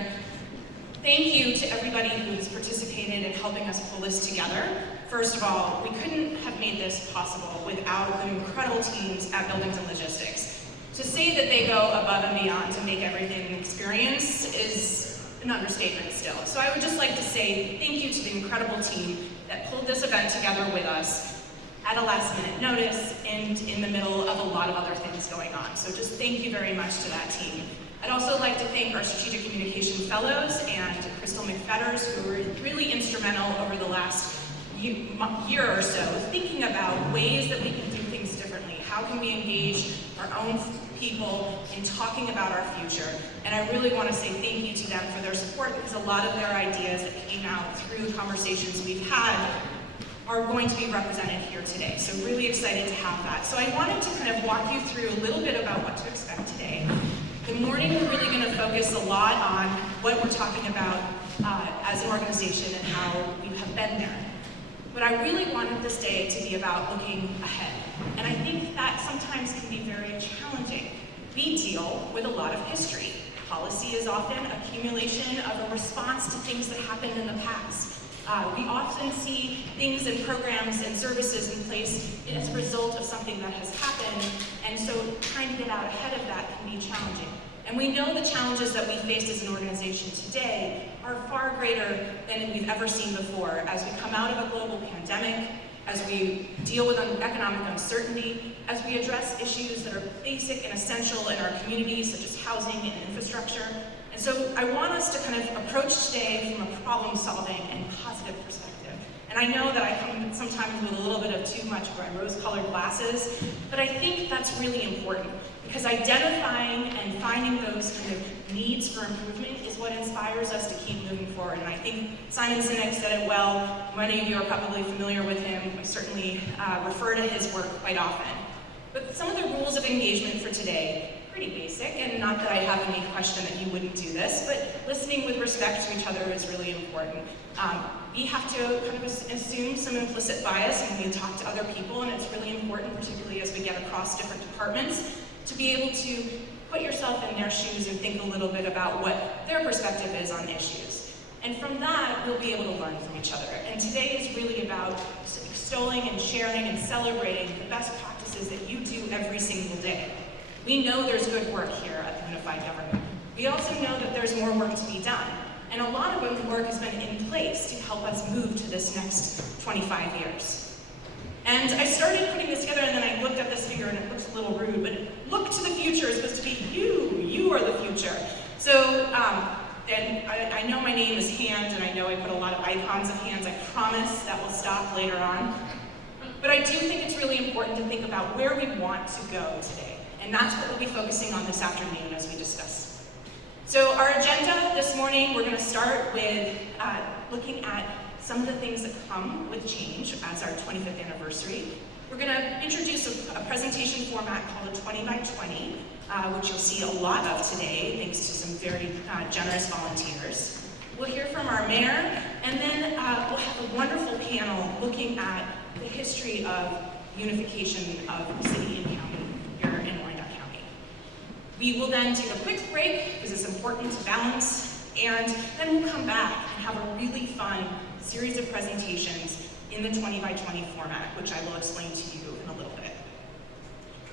here. Thank you to everybody who has participated in helping us pull this together. First of all, we couldn't have made this possible without the incredible teams at Buildings and Logistics. To say that they go above and beyond to make everything an experience is an understatement still. So I would just like to say thank you to the incredible team that pulled this event together with us at a last minute notice and in the middle of a lot of other things going on. So just thank you very much to that team. I'd also like to thank our Strategic Communication Fellows and Crystal McFetters, who were really instrumental over the last year or so, thinking about ways that we can do things differently. How can we engage our own people in talking about our future? And I really want to say thank you to them for their support, because a lot of their ideas that came out through the conversations we've had are going to be represented here today. So really excited to have that. So I wanted to kind of walk you through a little bit about what to expect today. The morning, we're really going to focus a lot on what we're talking about as an organization and how we have been there. But I really wanted this day to be about looking ahead. And I think that sometimes can be very challenging. We deal with a lot of history. Policy is often accumulation of a response to things that happened in the past. We often see things and programs and services in place as a result of something that has happened, and so trying to get out ahead of that can be challenging. And we know the challenges that we faced as an organization today are far greater than we've ever seen before as we come out of a global pandemic, as we deal with economic uncertainty, as we address issues that are basic and essential in our communities, such as housing and infrastructure. And so I want us to kind of approach today from a problem-solving and positive perspective. And I know that I come sometimes with a little bit of too much rose-colored glasses, but I think that's really important, because identifying and finding those kind of needs for improvement is what inspires us to keep moving forward. And I think Simon Sinek said it well. Many of you are probably familiar with him. I certainly refer to his work quite often. But some of the rules of engagement for today, pretty basic, and not that I have any question that you wouldn't do this, but listening with respect to each other is really important. We have to kind of assume some implicit bias when we talk to other people, and it's really important, particularly as we get across different departments, to be able to put yourself in their shoes and think a little bit about what their perspective is on issues. And from that, we'll be able to learn from each other. And today is really about extolling and sharing and celebrating the best practices that you do every single day. We know there's good work here at the Unified Government. We also know that there's more work to be done. And a lot of the work has been in place to help us move to this next 25 years. And I started putting this together, and then I looked at this figure, and it looks a little rude, but look to the future is supposed to be you. You are the future. So, and I know my name is Hand, and I know I put a lot of icons of hands. I promise that will stop later on. But I do think it's really important to think about where we want to go today. And that's what we'll be focusing on this afternoon as we discuss. So our agenda this morning, we're going to start with looking at some of the things that come with change as our 25th anniversary. We're going to introduce a presentation format called a 20 by 20, which you'll see a lot of today, thanks to some very generous volunteers. We'll hear from our mayor, and then we'll have a wonderful panel looking at the history of unification of city and county here in Wyandotte County. We will then take a quick break, because it's important to balance, and then we'll come back and have a really fun series of presentations in the 20 by 20 format, which I will explain to you in a little bit.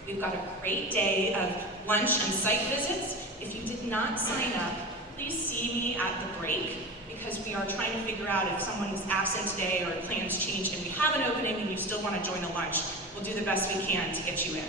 We've got a great day of lunch and site visits. If you did not sign up, please see me at the break, because we are trying to figure out if someone is absent today or plans changed and we have an opening and you still want to join a lunch. We'll do the best we can to get you in.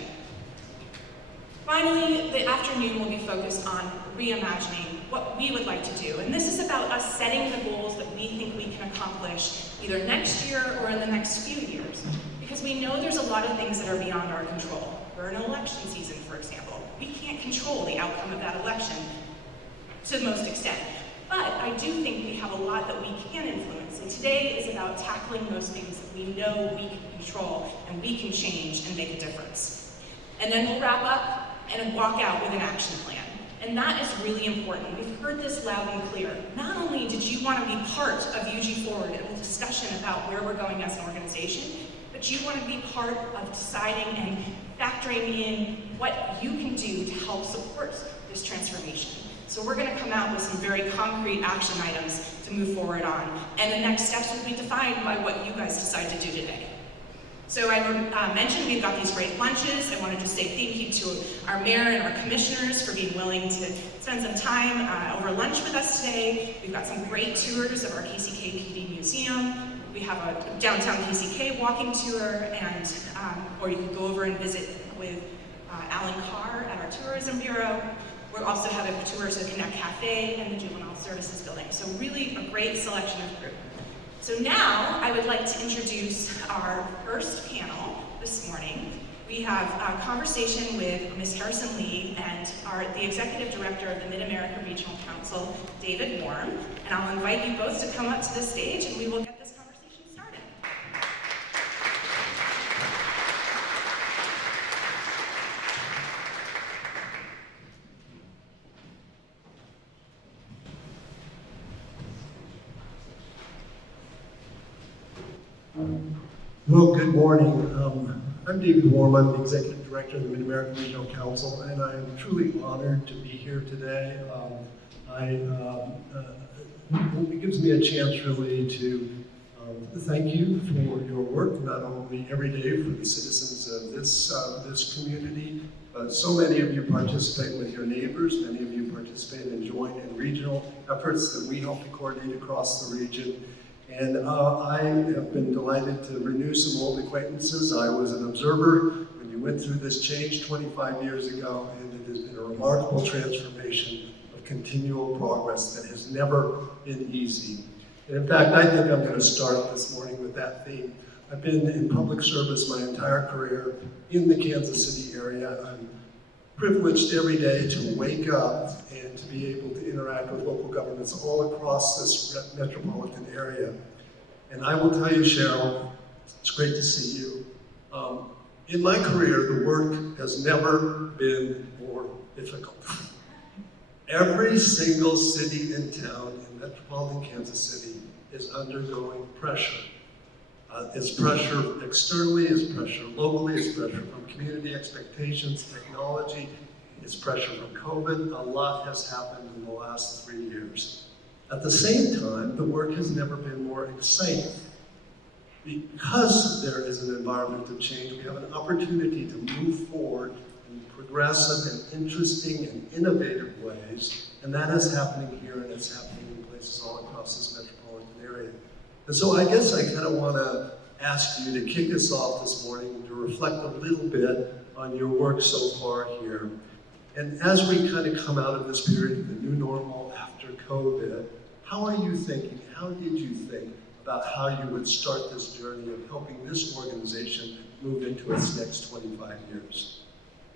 Finally, the afternoon will be focused on reimagining what we would like to do. And this is about us setting the goals that we think we can accomplish either next year or in the next few years. Because we know there's a lot of things that are beyond our control. We're in an election season, for example. We can't control the outcome of that election to the most extent. But I do think we have a lot that we can influence. And today is about tackling those things that we know we can control and we can change and make a difference. And then we'll wrap up and walk out with an action plan. And that is really important. We've heard this loud and clear. Not only did you want to be part of UG Forward and the discussion about where we're going as an organization, but you want to be part of deciding and factoring in what you can do to help support this transformation. So So we're going to come out with some very concrete action items to move forward on, and the next steps will be defined by what you guys decide to do today. So I mentioned we've got these great lunches. I wanted to say thank you to our mayor and our commissioners for being willing to spend some time over lunch with us today. We've got some great tours of our KCK PD Museum. We have a downtown KCK walking tour, and or you can go over and visit with Alan Carr at our tourism bureau. We're also having a tour to Connect Cafe and the Juvenile Services Building. So really a great selection of group. So now I would like to introduce our first panel this morning. We have a conversation with Ms. Harrison Lee and the Executive Director of the Mid-America Regional Council, David Warm. And I'll invite you both to come up to the stage and we will get this conversation started. Well, good morning. I'm David Warm. I'm the Executive Director of the Mid-America Regional Council, and I am truly honored to be here today. It gives me a chance really to thank you for your work, not only every day for the citizens of this community, but so many of you participate with your neighbors, many of you participate and join in regional efforts that we help to coordinate across the region. And I have been delighted to renew some old acquaintances. I was an observer when you went through this change 25 years ago, and it has been a remarkable transformation of continual progress that has never been easy. And in fact, I think I'm going to start this morning with that theme. I've been in public service my entire career in the Kansas City area. I'm privileged every day to wake up and to be able to interact with local governments all across this metropolitan area. And I will tell you, Cheryl, it's great to see you. In my career, the work has never been more difficult. Every single city and town in metropolitan Kansas City is undergoing pressure. It's pressure externally, it's pressure locally, it's pressure from community expectations, technology, it's pressure from COVID. A lot has happened in the last 3 years. At the same time, the work has never been more exciting. Because there is an environment of change, we have an opportunity to move forward in progressive and interesting and innovative ways, and that is happening here and it's happening in places all across this metropolitan area. And so I guess I kind of want to ask you to kick us off this morning to reflect a little bit on your work so far here. And as we kind of come out of this period of the new normal after COVID, how are you thinking, how did you think about how you would start this journey of helping this organization move into its next 25 years?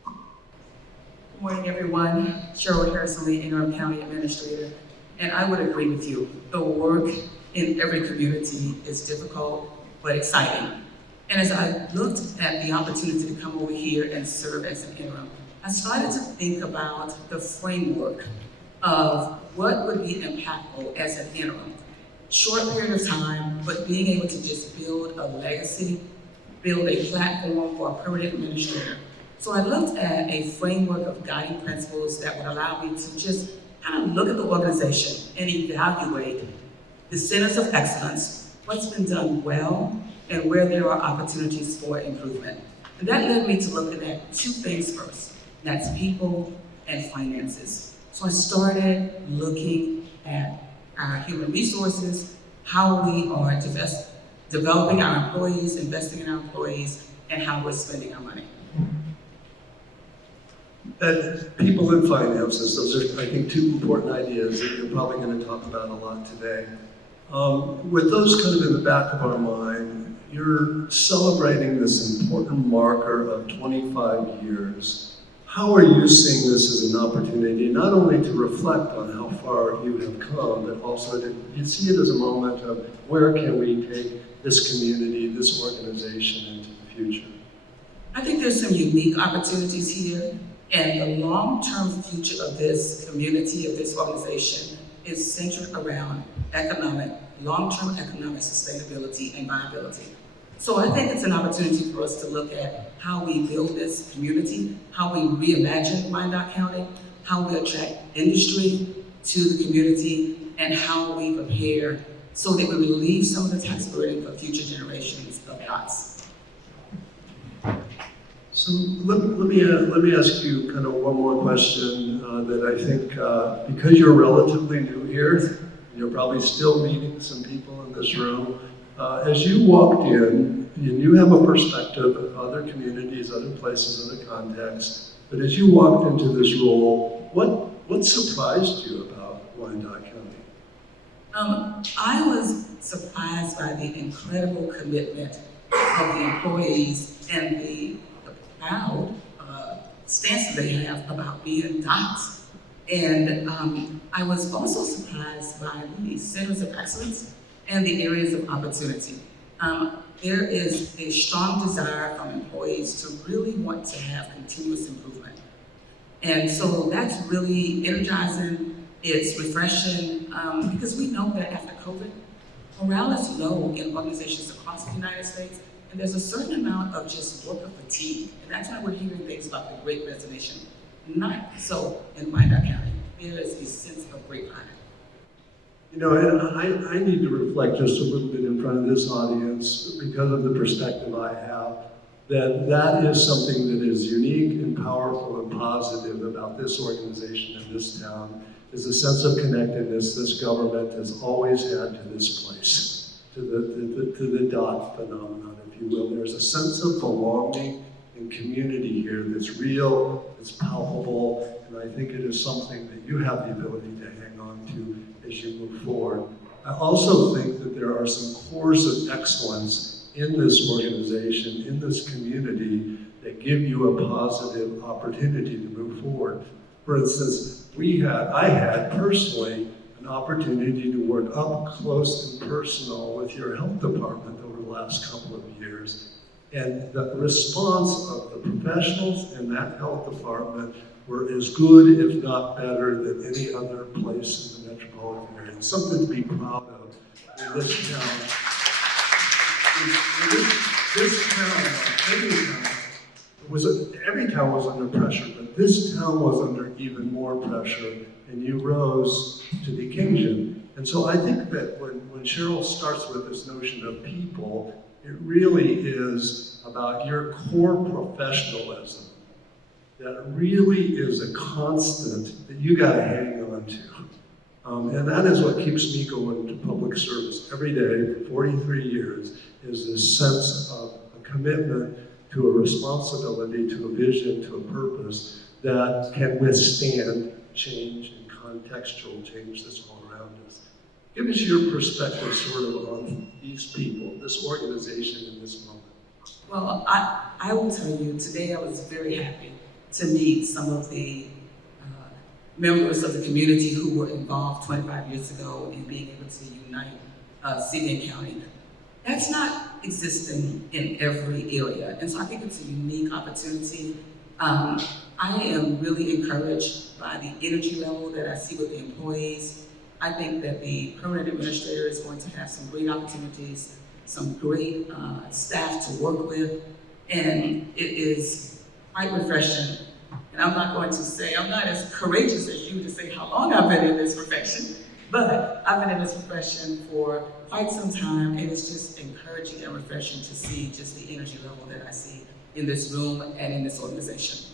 Good morning, everyone. Cheryl Harrison Lee, Interim County Administrator. And I would agree with you. The work in every community is difficult, but exciting. And as I looked at the opportunity to come over here and serve as an interim, I started to think about the framework of what would be impactful as an interim. Short period of time, but being able to just build a legacy, build a platform for a permanent administrator. So I looked at a framework of guiding principles that would allow me to just kind of look at the organization and evaluate the centers of excellence, what's been done well, and where there are opportunities for improvement. And that led me to looking at two things first, and that's people and finances. So I started looking at our human resources, how we are developing our employees, investing in our employees, and how we're spending our money. That people and finances, those are, I think, two important ideas that you're probably going to talk about a lot today. With those kind of in the back of our mind, you're celebrating this important marker of 25 years. How are you seeing this as an opportunity, not only to reflect on how far you have come, but also to you see it as a moment of where can we take this community, this organization into the future? I think there's some unique opportunities here, and the long-term future of this community, of this organization, is centered around long-term economic sustainability and viability. So I think it's an opportunity for us to look at how we build this community, how we reimagine Wyandotte County, how we attract industry to the community, and how we prepare so that we relieve some of the tax burden for future generations of dots. So let me ask you kind of one more question that I think, because you're relatively new here, you're probably still meeting some people in this room. As you walked in, and you have a perspective of other communities, other places, other contexts, but as you walked into this role, what surprised you about Wyandotte County? I was surprised by the incredible commitment of the employees and the proud stance they have about being dots. And I was also surprised by the centers of excellence and the areas of opportunity. There is a strong desire from employees to really want to have continuous improvement. And so that's really energizing, it's refreshing, because we know that after COVID, morale is low in organizations across the United States, and there's a certain amount of just worker fatigue, and that's why we're hearing things about the Great Resignation. Not so in Wyandotte County. There is a sense of great pride. You know, and I need to reflect just a little bit in front of this audience because of the perspective I have, that is something that is unique and powerful and positive about this organization and this town, is a sense of connectedness this government has always had to this place, to the dot phenomenon, if you will. There's a sense of belonging and community here that's real, that's palpable, and I think it is something that you have the ability to hang on to as you move forward. I also think that there are some cores of excellence in this organization, in this community, that give you a positive opportunity to move forward. For instance, I had personally an opportunity to work up close and personal with your health department over the last couple of years. And the response of the professionals in that health department were as good, if not better, than any other place in the metropolitan area. It's something to be proud of in this town. Every town was under pressure, but this town was under even more pressure, and you rose to the occasion. And so I think that when Cheryl starts with this notion of people, it really is about your core professionalism that really is a constant that you gotta hang on to. And that is what keeps me going to public service every day for 43 years, is this sense of a commitment to a responsibility, to a vision, to a purpose that can withstand change and contextual change that's all around us. Give us your perspective sort of on these people, this organization in this moment. Well, I will tell you, today I was very happy to meet some of the members of the community who were involved 25 years ago in being able to unite city and county. That's not existing in every area, and so I think it's a unique opportunity. I am really encouraged by the energy level that I see with the employees. I think that the permanent administrator is going to have some great opportunities, some great staff to work with, and it is quite refreshing. And I'm not going to say, I'm not as courageous as you to say how long I've been in this profession, but I've been in this profession for quite some time, and it's just encouraging and refreshing to see just the energy level that I see in this room and in this organization.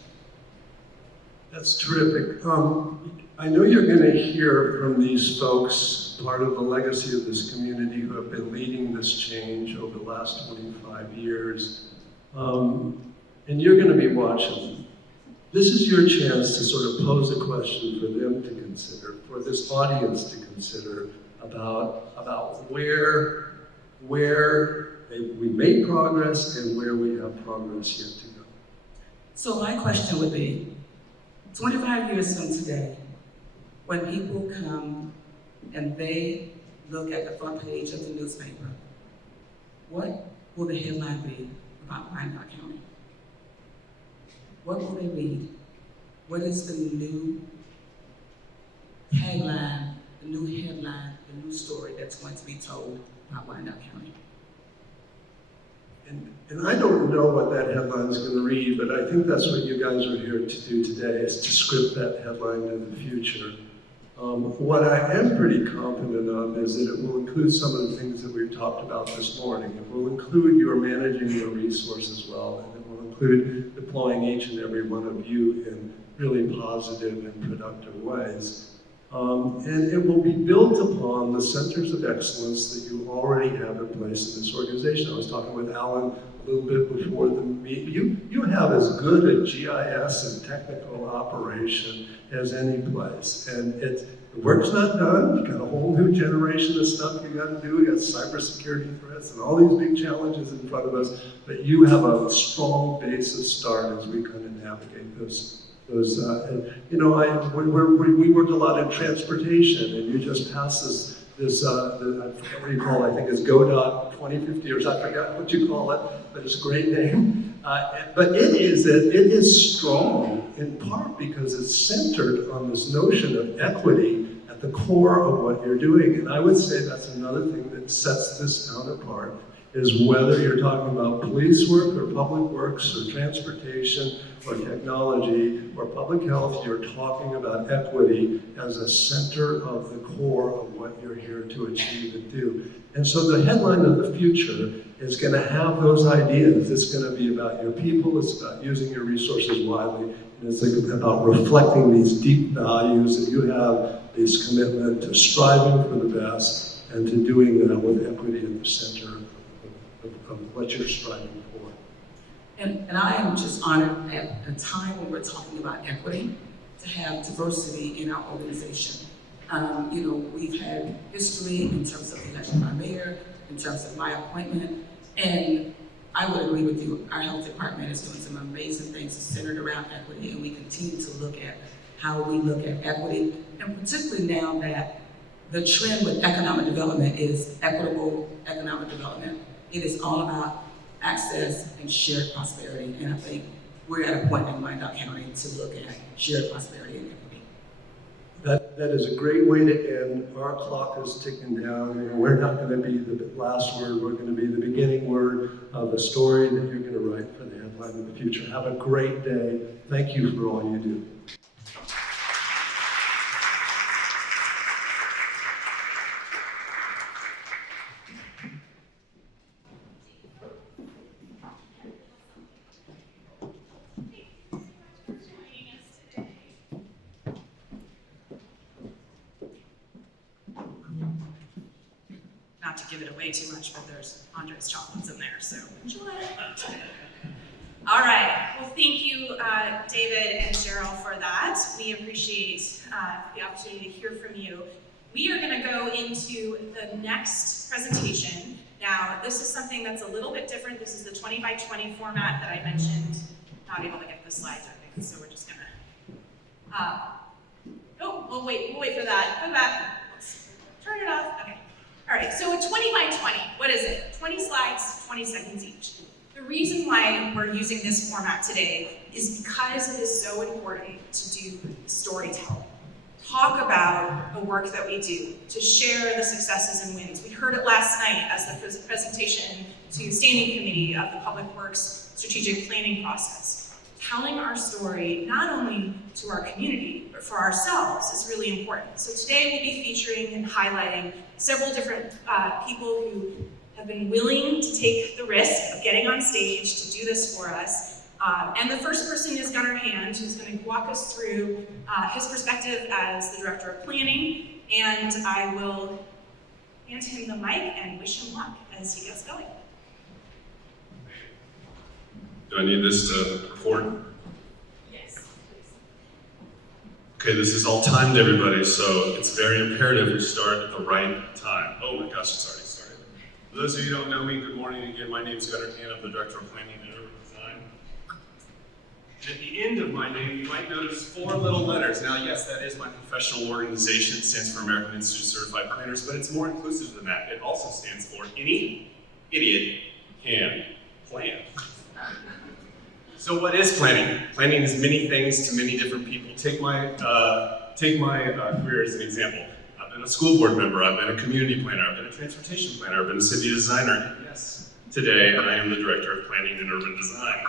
That's terrific. I know you're going to hear from these folks, part of the legacy of this community, who have been leading this change over the last 25 years. And you're going to be watching. This is your chance to sort of pose a question for them to consider, for this audience to consider about where we made progress and where we have progress yet to go. So my question would be, 25 years from today, when people come and they look at the front page of the newspaper, what will the headline be about Wyandotte County? What will they read? What is the new tagline, the new headline, the new story that's going to be told about Wyandotte County? And I don't know what that headline is going to read, but I think that's what you guys are here to do today, is to script that headline to the future. What I am pretty confident of is that it will include some of the things that we've talked about this morning. It will include your managing your resources well, and it will include deploying each and every one of you in really positive and productive ways. And it will be built upon the centers of excellence that you already have in place in this organization. I was talking with Alan a little bit before the meeting. You have as good a GIS and technical operation as any place. And the work's not done. You've got a whole new generation of stuff you got to do. You got cybersecurity threats and all these big challenges in front of us. But you have a strong base of start as we kind of navigate those. We worked a lot in transportation, and you just passed this I forget what you call it, I think it's GoDot 2050, or I forgot what you call it, but it's a great name. But it is strong in part because it's centered on this notion of equity at the core of what you're doing. And I would say that's another thing that sets this town apart, is whether you're talking about police work or public works or transportation or technology or public health, you're talking about equity as a center of the core of what you're here to achieve and do. And so the headline of the future is going to have those ideas. It's going to be about your people, it's about using your resources widely, and it's about reflecting these deep values that you have, this commitment to striving for the best and to doing that with equity at the center of what you're striving for. And I am just honored at a time when we're talking about equity to have diversity in our organization. We've had history in terms of the election of our mayor, in terms of my appointment, and I would agree with you. Our health department is doing some amazing things centered around equity, and we continue to look at how we look at equity, and particularly now that the trend with economic development is equitable economic development. It is all about access and shared prosperity, and I think we're at a point in Wyandotte County to look at shared prosperity and equity. That is a great way to end. Our clock is ticking down. We're not going to be the last word. We're going to be the beginning word of a story that you're going to write for the headline of the future. Have a great day. Thank you for all you do. Not to give it away too much, but there's Andre's chocolates in there, so enjoy it. All right, well, thank you, David and Cheryl, for that. We appreciate the opportunity to hear from you. We are going to go into the next presentation. Now, this is something that's a little bit different. This is the 20 by 20 format that I mentioned. Not able to get the slides, I think, so we're just going to... we'll wait for that. Go back. Let's turn it off. Okay. All right, so a 20 by 20, what is it? 20 slides, 20 seconds each. The reason why we're using this format today is because it is so important to do storytelling. Talk about the work that we do, to share the successes and wins. We heard it last night as the presentation to Standing Committee of the Public Works Strategic Planning Process. Telling our story, not only to our community, but for ourselves is really important. So today we'll be featuring and highlighting several different people who have been willing to take the risk of getting on stage to do this for us. And the first person is Gunnar Hand, who's going to walk us through his perspective as the Director of Planning, and I will hand him the mic and wish him luck as he gets going. Do I need this to record? Yes, please. Okay, this is all timed, everybody, so it's very imperative we start at the right time. Oh my gosh, it's already started. For those of you who don't know me, good morning again. My name is Gunnar Hand. I'm the Director of Planning and Urban Design. And at the end of my name, you might notice 4 little letters. Now, yes, that is my professional organization. It stands for American Institute of Certified Planners, but it's more inclusive than that. It also stands for Any Idiot Can Plan. So what is planning? Planning is many things to many different people. Take my career as an example. I've been a school board member, I've been a community planner, I've been a transportation planner, I've been a city designer, and yes, today, and I am the Director of Planning and Urban Design.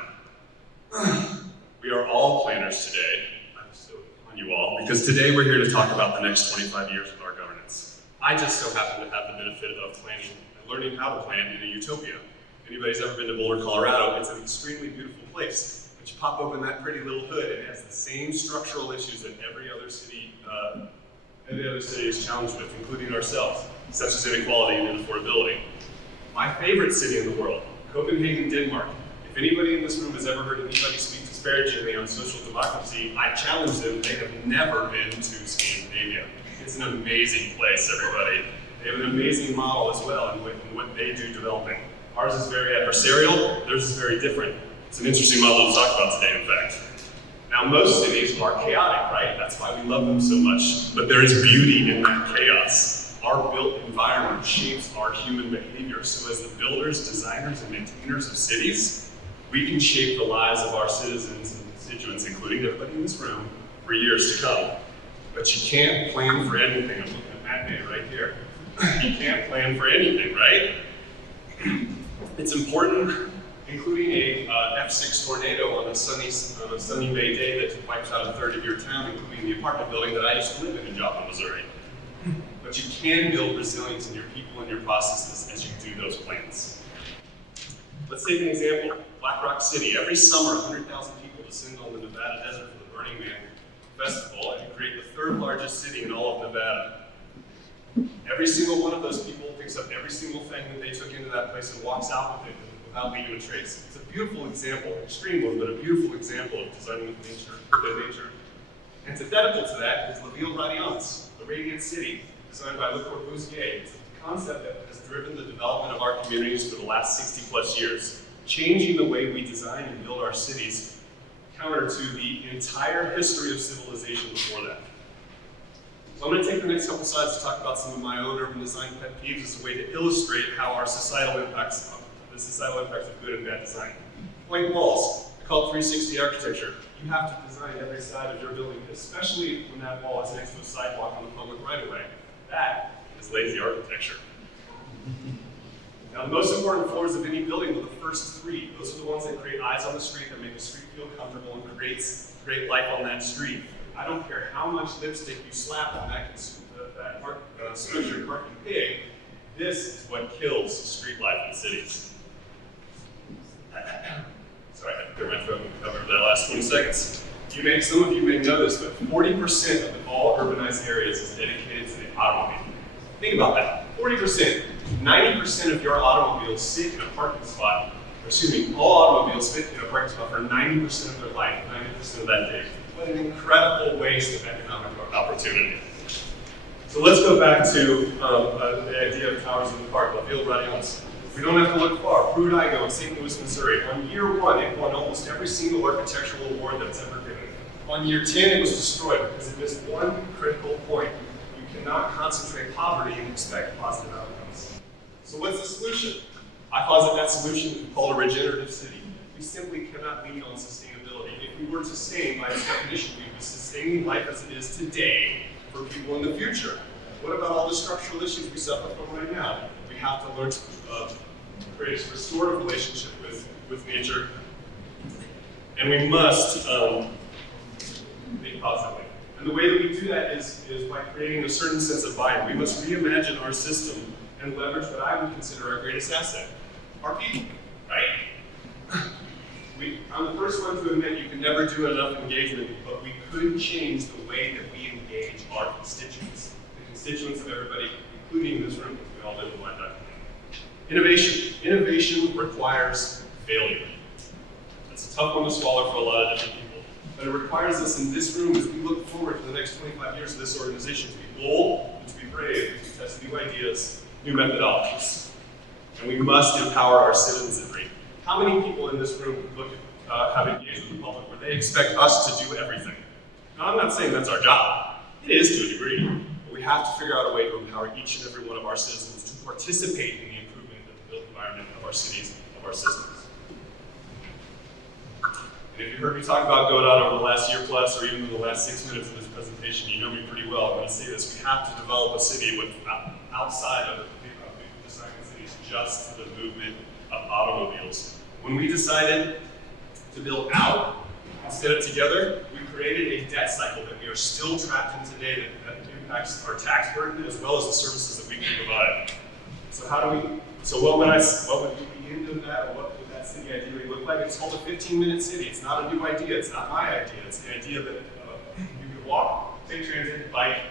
We are all planners today. I'm so on you all, because today we're here to talk about the next 25 years of our governance. I just so happen to have the benefit of planning and learning how to plan in a utopia. If anybody's ever been to Boulder, Colorado, it's an extremely beautiful place. But you pop open that pretty little hood, and it has the same structural issues that every other city is challenged with, including ourselves, such as inequality and affordability. My favorite city in the world, Copenhagen, Denmark. If anybody in this room has ever heard anybody speak disparagingly on social democracy, I challenge them, they have never been to Scandinavia. It's an amazing place, everybody. They have an amazing model as well in what they do developing. Ours is very adversarial, theirs is very different. It's an interesting model to talk about today, in fact. Now, most cities are chaotic, right? That's why we love them so much. But there is beauty in that chaos. Our built environment shapes our human behavior. So as the builders, designers, and maintainers of cities, we can shape the lives of our citizens and constituents, including everybody in this room, for years to come. But you can't plan for anything. I'm looking at Matt Day right here. You can't plan for anything, right? It's important, including a F6 tornado on a sunny May day that wipes out a third of your town, including the apartment building that I used to live in Joplin, Missouri. But you can build resilience in your people and your processes as you do those plans. Let's take an example, Black Rock City. Every summer, 100,000 people descend on the Nevada desert for the Burning Man Festival and create the third largest city in all of Nevada. Every single one of those people picks up every single thing that they took into that place and walks out with it without leaving a trace. It's a beautiful example, extreme one, but a beautiful example of designing with nature. Antithetical to that is La Ville Radiance, the Radiant City, designed by Le Corbusier. It's a concept that has driven the development of our communities for the last 60 plus years, changing the way we design and build our cities, counter to the entire history of civilization before that. So I'm going to take the next couple slides to talk about some of my own urban design pet peeves as a way to illustrate how our societal impacts, the societal impacts of good and bad design. Blank walls, I call it 360 architecture. You have to design every side of your building, especially when that wall is next to a sidewalk on the public right-of-way. That is lazy architecture. Now, the most important floors of any building are the first three. Those are the ones that create eyes on the street, that make the street feel comfortable and create life on that street. I don't care how much lipstick you slap on that structured parking pig, this is what kills street life in cities. Sorry, I had to clear my throat and cover that last 20 seconds. Some of you may know this, but 40% of all urbanized areas is dedicated to the automobile. Think about that, 40%. 90% of your automobiles sit in a parking spot, all automobiles fit in a parking spot for 90% of their life, 90% of that day. What an incredible waste of economic opportunity. So let's go back to the idea of towers in the park, La Ville Radiance. We don't have to look far. Pruitt-Igoe in St. Louis, Missouri. On year 1, it won almost every single architectural award that's ever given. On year 10, it was destroyed because it missed one critical point. You cannot concentrate poverty and expect positive outcomes. So what's the solution? I posit that solution is called a regenerative city. We simply cannot lean on sustainability. If we were to sustain, by its definition, we'd be sustaining life as it is today for people in the future. What about all the structural issues we suffer from right now? We have to learn to create a restorative relationship with nature, and we must think positively. And the way that we do that is by creating a certain sense of buy-in. We must reimagine our system and leverage what I would consider our greatest asset, our people, right? I'm the first one to admit you can never do enough engagement, but we could change the way that we engage our constituents, the constituents of everybody, including in this room, because we all live in Wyandotte. Innovation requires failure. That's a tough one to swallow for a lot of different people, but it requires us in this room as we look forward to the next 25 years of this organization to be bold, and to be brave, to test new ideas, new methodologies. And we must empower our citizenry. How many people in this room have engaged with the public where they expect us to do everything? Now, I'm not saying that's our job. It is to a degree, but we have to figure out a way to empower each and every one of our citizens to participate in the improvement of the built environment of our cities, of our systems. And if you heard me talk about GoDot over the last year plus, or even in the last 6 minutes of this presentation, you know me pretty well. I'm going to say this: we have to develop a city outside of designing cities just to the movement of When we decided to build out instead of together, we created a debt cycle that we are still trapped in today that impacts our tax burden as well as the services that we can provide. So what would be into that, or what would that city ideally look like? It's called a 15-minute city. It's not a new idea. It's not my idea. It's the idea that you could walk, take transit, bike,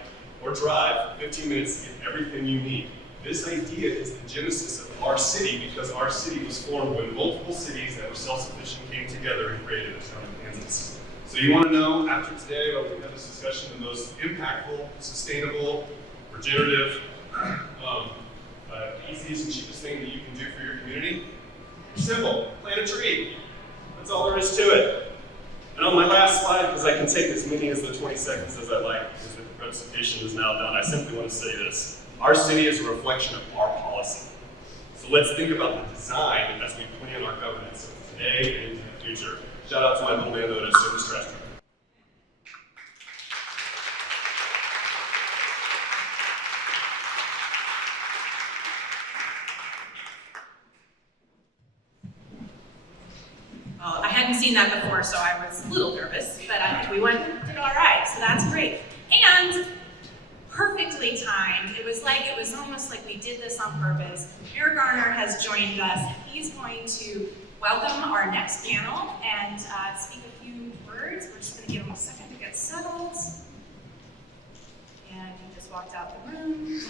or drive 15 minutes to get everything you need. This idea is the genesis of our city because our city was formed when multiple cities that were self-sufficient came together and created a town in Kansas. So you want to know, after today, while we have this discussion, the most impactful, sustainable, regenerative, easiest and cheapest thing that you can do for your community? Simple, plant a tree. That's all there is to it. And on my last slide, because I can take as many as the 20 seconds as I like, because the presentation is now done, I simply want to say this. Our city is a reflection of our policy. So let's think about the design as we plan our governance of today and into the future. Shout out to my little Wyandotte service trash truck. Well, I hadn't seen that before, so I was a little nervous, but I think we did all right, so that's great. And perfectly timed. It was almost like we did this on purpose. Mayor Garner has joined us. He's going to welcome our next panel and speak a few words. We're just going to give him a second to get settled. And he just walked out the room.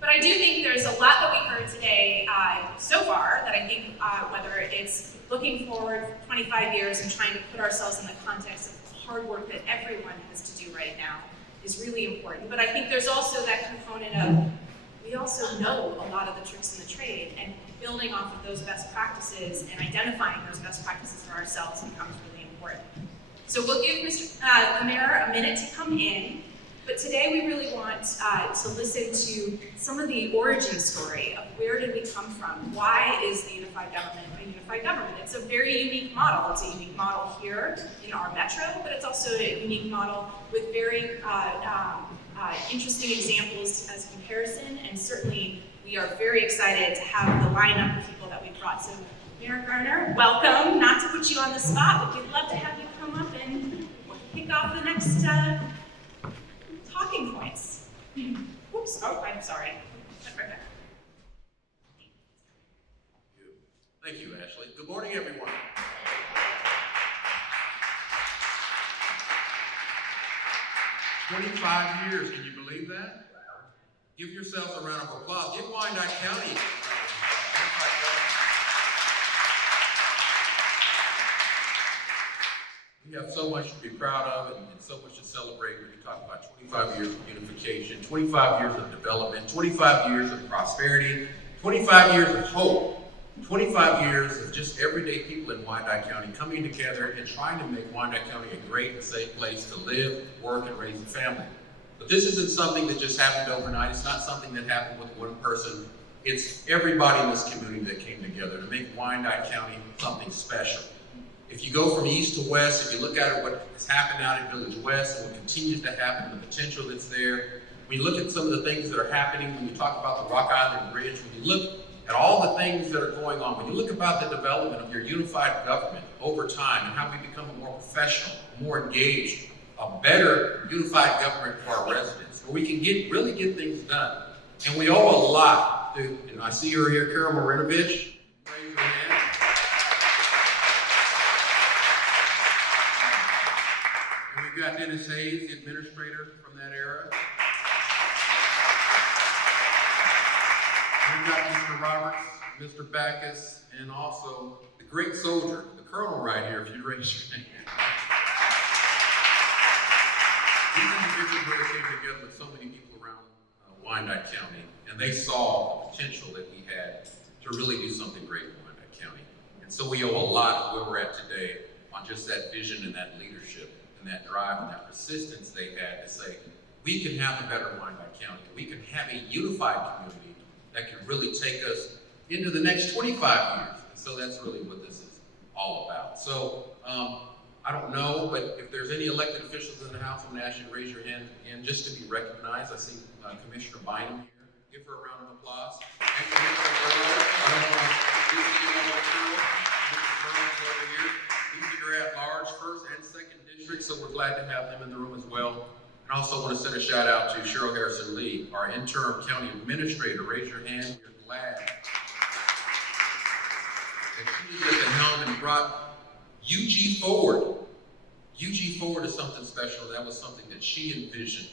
But I do think there's a lot that we heard today so far that I think whether it's looking forward 25 years and trying to put ourselves in the context of the hard work that everyone has to do right now is really important. But I think there's also that component of we also know a lot of the tricks in the trade, and building off of those best practices and identifying those best practices for ourselves becomes really important. So we'll give the mayor a minute to come in. But today we really want to listen to some of the origin story of where did we come from? Why is the unified government a unified government? It's a very unique model. It's a unique model here in our metro, but it's also a unique model with very interesting examples as comparison. And certainly we are very excited to have the lineup of people that we brought. So Mayor Garner, welcome. Not to put you on the spot, but we'd love to have you come up and kick off the next talking points. Whoops, oh, I'm sorry. Right back. Thank you, Ashley. Good morning, everyone. "25 years, can you believe that? Give yourselves a round of applause. Give Wyandotte County a round of applause. We have so much to be proud of and so much to celebrate when you talk about 25 years of unification, 25 years of development, 25 years of prosperity, 25 years of hope, 25 years of just everyday people in Wyandotte County coming together and trying to make Wyandotte County a great and safe place to live, work, and raise a family. But this isn't something that just happened overnight. It's not something that happened with one person. It's everybody in this community that came together to make Wyandotte County something special. If you go from east to west, if you look at what has happened out in Village West and what continues to happen, the potential that's there, when you look at some of the things that are happening, when you talk about the Rock Island Bridge, when you look at all the things that are going on, when you look about the development of your unified government over time and how we become a more professional, more engaged, a better unified government for our residents, where we can really get things done. And we owe a lot to, and I see her here, Cheryl Marinovich. Raise your hand. And we've got Dennis Hayes, the administrator from that era. We've got Mr. Roberts, Mr. Backus, and also the great soldier, the colonel right here, if you raise your hand. These individuals really came together with so many people around Wyandotte County, and they saw the potential that we had to really do something great in Wyandotte County. And so we owe a lot of where we're at today on just that vision and that leadership and that drive and that persistence they had to say, we can have a better Wyandotte County. We can have a unified community that can really take us into the next 25 years. And so that's really what this is all about. So I don't know, but if there's any elected officials in the House, I'm going to ask you to raise your hand again just to be recognized. I see Commissioner Bynum here. Give her a round of applause. And to Mr. Burrow, I don't want to see you all Cheryl. Mr. Burrow's over here. These are at large, first and second district, so we're glad to have them in the room as well. And also want to send a shout out to Cheryl Harrison Lee, our interim county administrator. Raise your hand. We're glad that she is at the helm and brought UG forward. UG forward is something special. That was something that she envisioned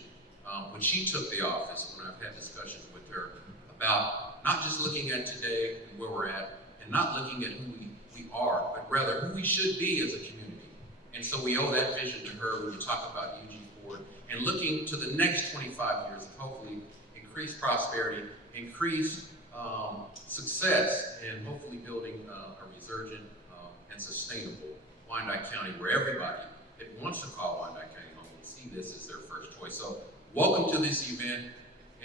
when she took the office, when I've had discussions with her about not just looking at today and where we're at, and not looking at who we are, but rather who we should be as a community. And so we owe that vision to her when we talk about UG forward and looking to the next 25 years of hopefully increased prosperity, increased success, and hopefully building a resurgent and sustainable Wyandotte County where everybody that wants to call Wyandotte County home will see this as their first choice. So welcome to this event,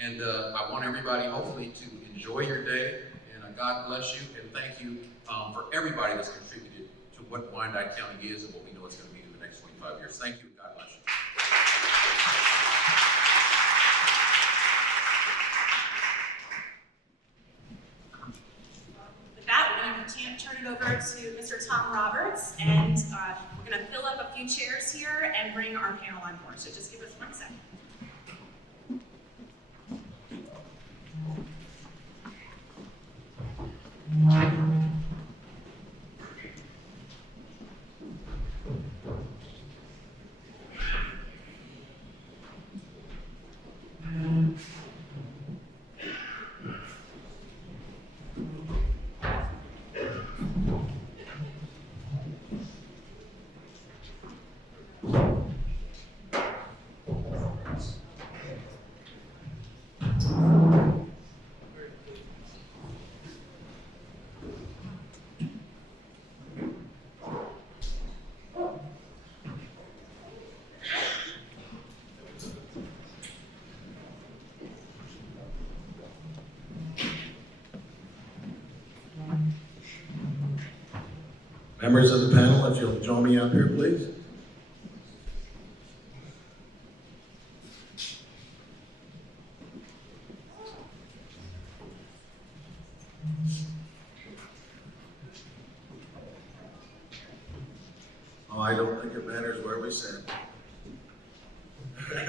and I want everybody hopefully to enjoy your day, and God bless you, and thank you for everybody that's contributed to what Wyandotte County is and what we know it's going to be in the next 25 years. Thank you, and God bless you. With that, we're going to turn it over to Mr. Tom Roberts, and we're going to fill up a few chairs here and bring our panel on board. So just give us 1 second. Members of the panel, if you'll join me up here, please. Oh, I don't think it matters where we sit. Okay.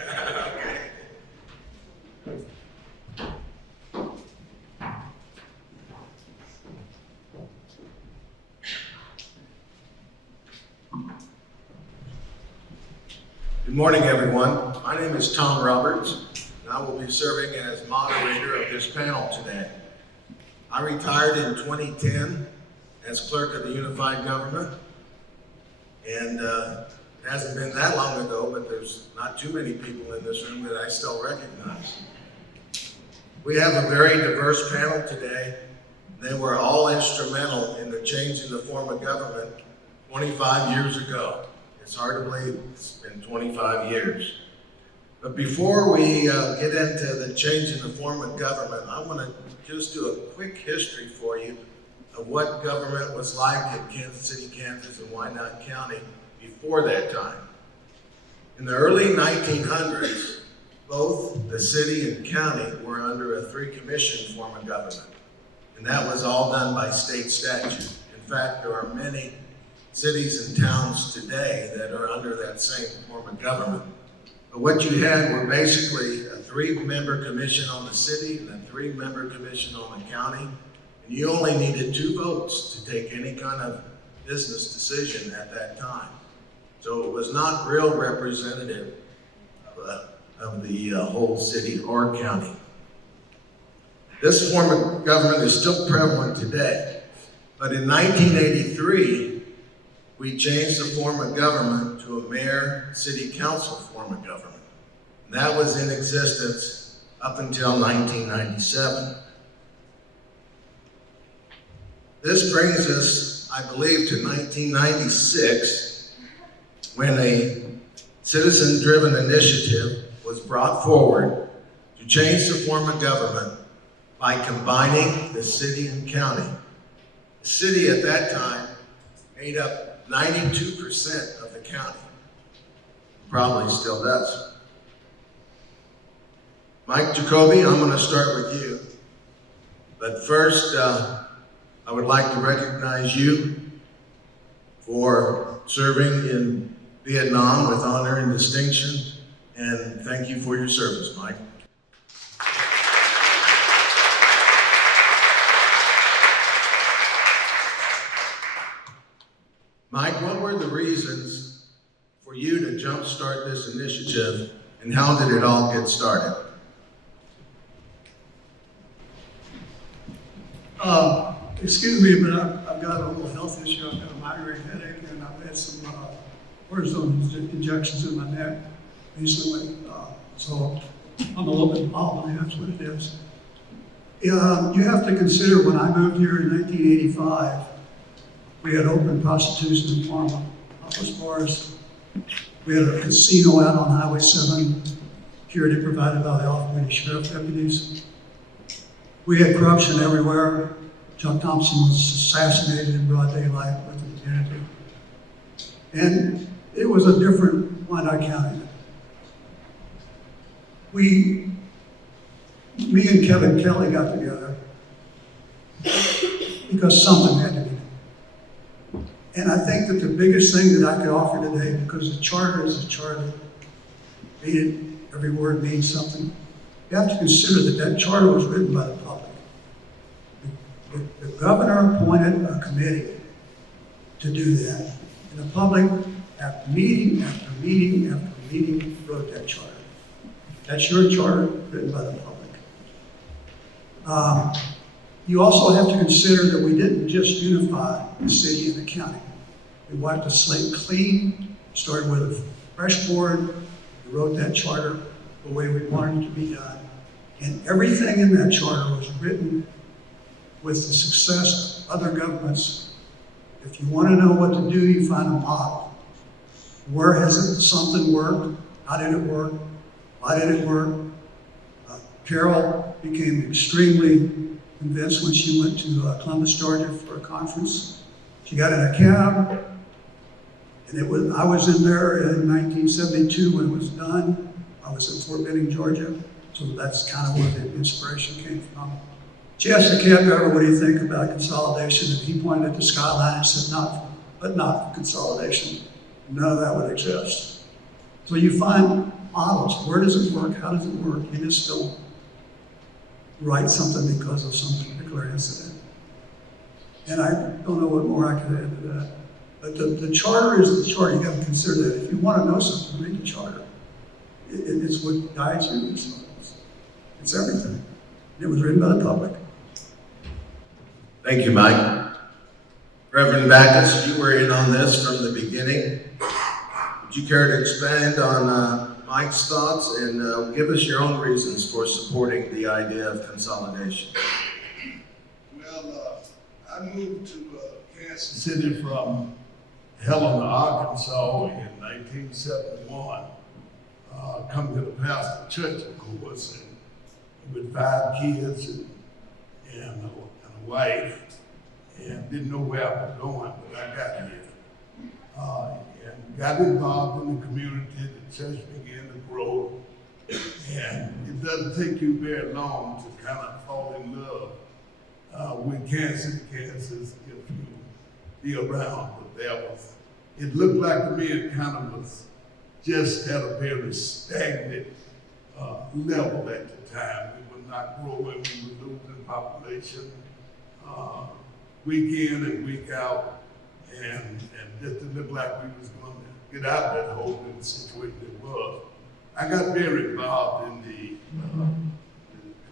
Good morning, everyone. My name is Tom Roberts, and I will be serving as moderator of this panel today. I retired in 2010 as clerk of the unified government, and it hasn't been that long ago, but there's not too many people in this room that I still recognize. We have a very diverse panel today. They were all instrumental in the change in the form of government 25 years ago. It's hard to believe it's been 25 years. But before we get into the change in the form of government, I want to just do a quick history for you of what government was like in Kansas City, Kansas, and Wyandotte County before that time. In the early 1900s, both the city and county were under a three-commission form of government, and that was all done by state statute. In fact, there are many cities and towns today that are under that same form of government. But what you had were basically a three-member commission on the city and a three-member commission on the county, and you only needed 2 votes to take any kind of business decision at that time. So it was not real representative of the whole city or county. This form of government is still prevalent today, but in 1983, we changed the form of government to a mayor city council form of government. And that was in existence up until 1997. This brings us, I believe, to 1996, when a citizen-driven initiative was brought forward to change the form of government by combining the city and county. The city at that time made up 92% of the county, probably still does. Mike Jacoby, I'm going to start with you. But first, I would like to recognize you for serving in Vietnam with honor and distinction, and thank you for your service, Mike. Mike, what were the reasons for you to jumpstart this initiative, and how did it all get started? Excuse me, but I've got a little health issue. I've got a migraine headache, and I've had some cortisone injections in my neck recently. So I'm a little bit wobbly, that's what it is. You have to consider when I moved here in 1985, we had open prostitution in Parma. Up as far as we had a casino out on Highway 7, security provided by the off-duty sheriff deputies. We had corruption everywhere. Chuck Thompson was assassinated in broad daylight with the community. And it was a different Wyandotte County. Me and Kevin Kelly got together because something had to be done. And I think that the biggest thing that I could offer today, because the charter is a charter, every word means something. You have to consider that charter was written by the public. The governor appointed a committee to do that. And the public, after meeting after meeting after meeting, wrote that charter. That's your charter written by the public. You also have to consider that we didn't just unify the city and the county. We wiped the slate clean, started with a fresh board, we wrote that charter the way we wanted it to be done. And everything in that charter was written with the success of other governments. If you want to know what to do, you find a model. Where has something worked? How did it work? Why did it work? Cheryl became extremely convinced when she went to Columbus, Georgia for a conference. She got in a cab, and I was in there in 1972 when it was done. I was in Fort Benning, Georgia, so that's kind of where the inspiration came from. She asked the cab driver, what do you think about consolidation? And he pointed at the skyline and said, not for consolidation. None of that would exist. So you find models. Where does it work? How does it work? You just don't write something because of some particular incident. And I don't know what more I could add to that. But the charter is the charter. You got to consider that. If you want to know something, read the charter. It's what guides you. It's everything. It was written by the public. Thank you, Mike. Reverend Backus, you were in on this from the beginning. Would you care to expand on Mike's thoughts and give us your own reasons for supporting the idea of consolidation? Well, I moved to Kansas City from Helena, Arkansas in 1971. Come to the pastor church, of course, and with 5 kids and a wife, and didn't know where I was going, but I got here. And got involved in the community, the church began to grow, and it doesn't take you very long to kind of fall in love with Kansas if you be around. But it looked like to me it kind of was just at a very stagnant level at the time. We were not growing, we were losing population week in and week out, and just it looked like we was going to get out of that hole in the situation it was. I got very involved in the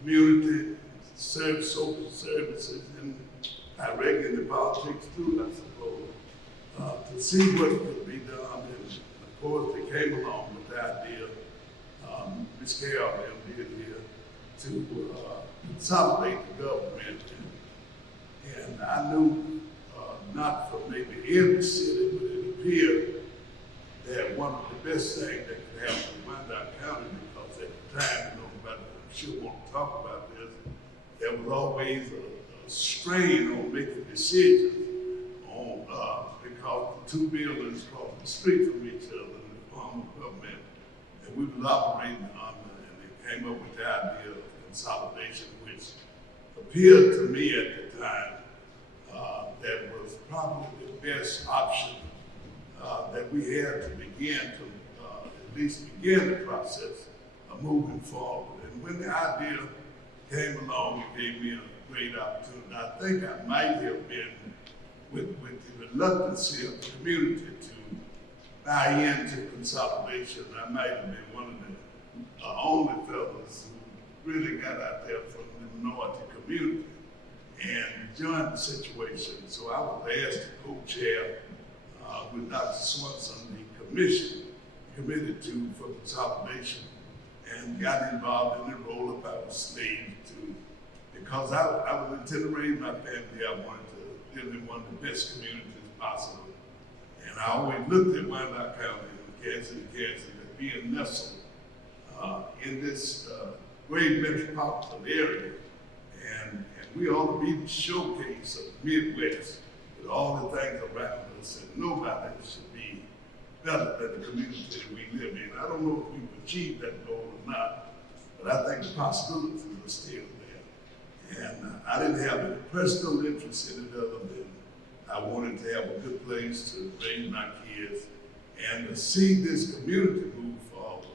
community, social services, and I reckon in the politics too, I suppose, to see what could be done. And of course, they came along with the idea, Ms. Carol and them did here, to consolidate the government. And I knew, not from maybe every city, but it appeared that one of the best things that could happen in Wyandotte County, because at the time, nobody I'm sure want to talk about this, there was always a strain on making decisions on, because the 2 buildings across the street from each other in the form of government, and we was operating under, and it came up with the idea of consolidation, which appeared to me at the time that was probably the best option that we had to begin to at least begin the process of moving forward. And when the idea came along, it gave me a great opportunity. I think I might have been with the reluctancy of the community to buy into consolidation. I might have been one of the only fellows who really got out there from the minority community and joined the situation. So I was asked to co-chair with Dr. Swanson the commission committed to for consolidation, and got involved in the roll-up I was slave to, because I was intending to raise my family. I wanted to live in one of the best communities possible. And I always looked at Wyandotte County and Kansas as being nestled in this great metropolitan area. And we ought to be the showcase of the Midwest with all the things around us, and nobody should be better than the community that we live in. I don't know if we've achieved that goal or not, but I think the possibilities are still there. And I didn't have any personal interest in it other than I wanted to have a good place to raise my kids and to see this community move forward.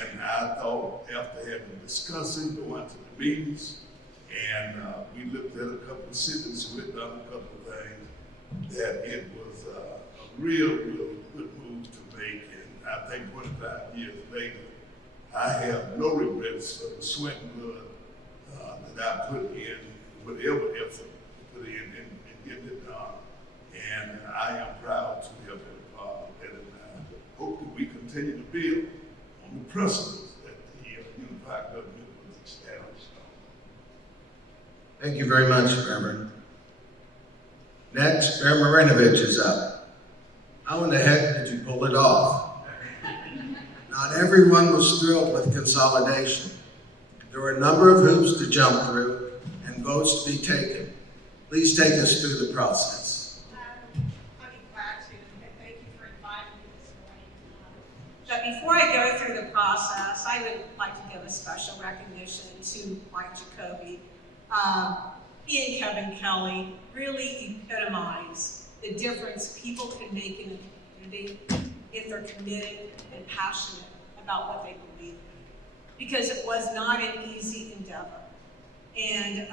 And I thought, after having discussing, going to the meetings, and we looked at a couple of cities who had done a couple of things, that it was a real good move to make. And I think 25 years later, I have no regrets for the sweat and blood that I put in, whatever effort to put in getting it done. And I am proud to have been a part of that. And I hope that we continue to build on the principles that the unified government was established on. Thank you very much, Reverend. Next, Reverend Marinovich is up. How in the heck did you pull it off? Not everyone was thrilled with consolidation. There were a number of hoops to jump through and votes to be taken. Please take us through the process. I'd be glad to, and thank you for inviting me this morning. But before I go through the process, I would like to give a special recognition to Mike Jacoby. He and Kevin Kelly really epitomize the difference people can make in the community if they're committed and passionate about what they believe in. Because it was not an easy endeavor. And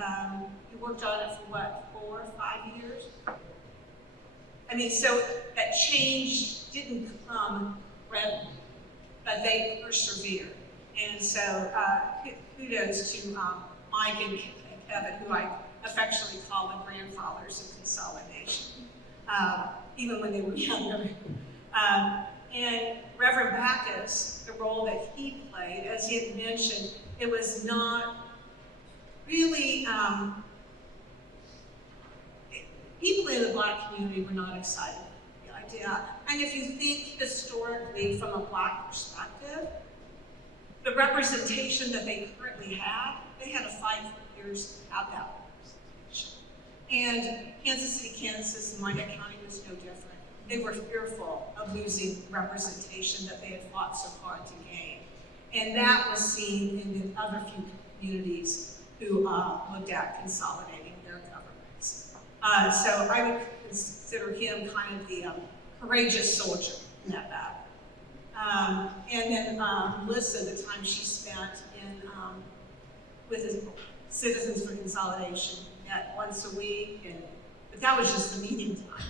you worked on it for what, 4 or 5 years? I mean, so that change didn't come readily, but they persevered. And so kudos to Mike and Kevin, who I affectionately call the grandfathers of consolidation, even when they were younger. And Reverend Backus, the role that he played, as he had mentioned, it was not really, people in the Black community were not excited about the idea. And if you think historically from a Black perspective, the representation that they currently had, they had to fight for years to have that representation. And Kansas City, Kansas, and Wyandotte County was no different. They were fearful of losing representation that they had fought so hard to gain. And that was seen in the other few communities who looked at consolidating their governments. So I would consider him kind of the courageous soldier in that battle. And then Melissa, the time she spent in with his Citizens for Consolidation, met once a week, but that was just the meeting time.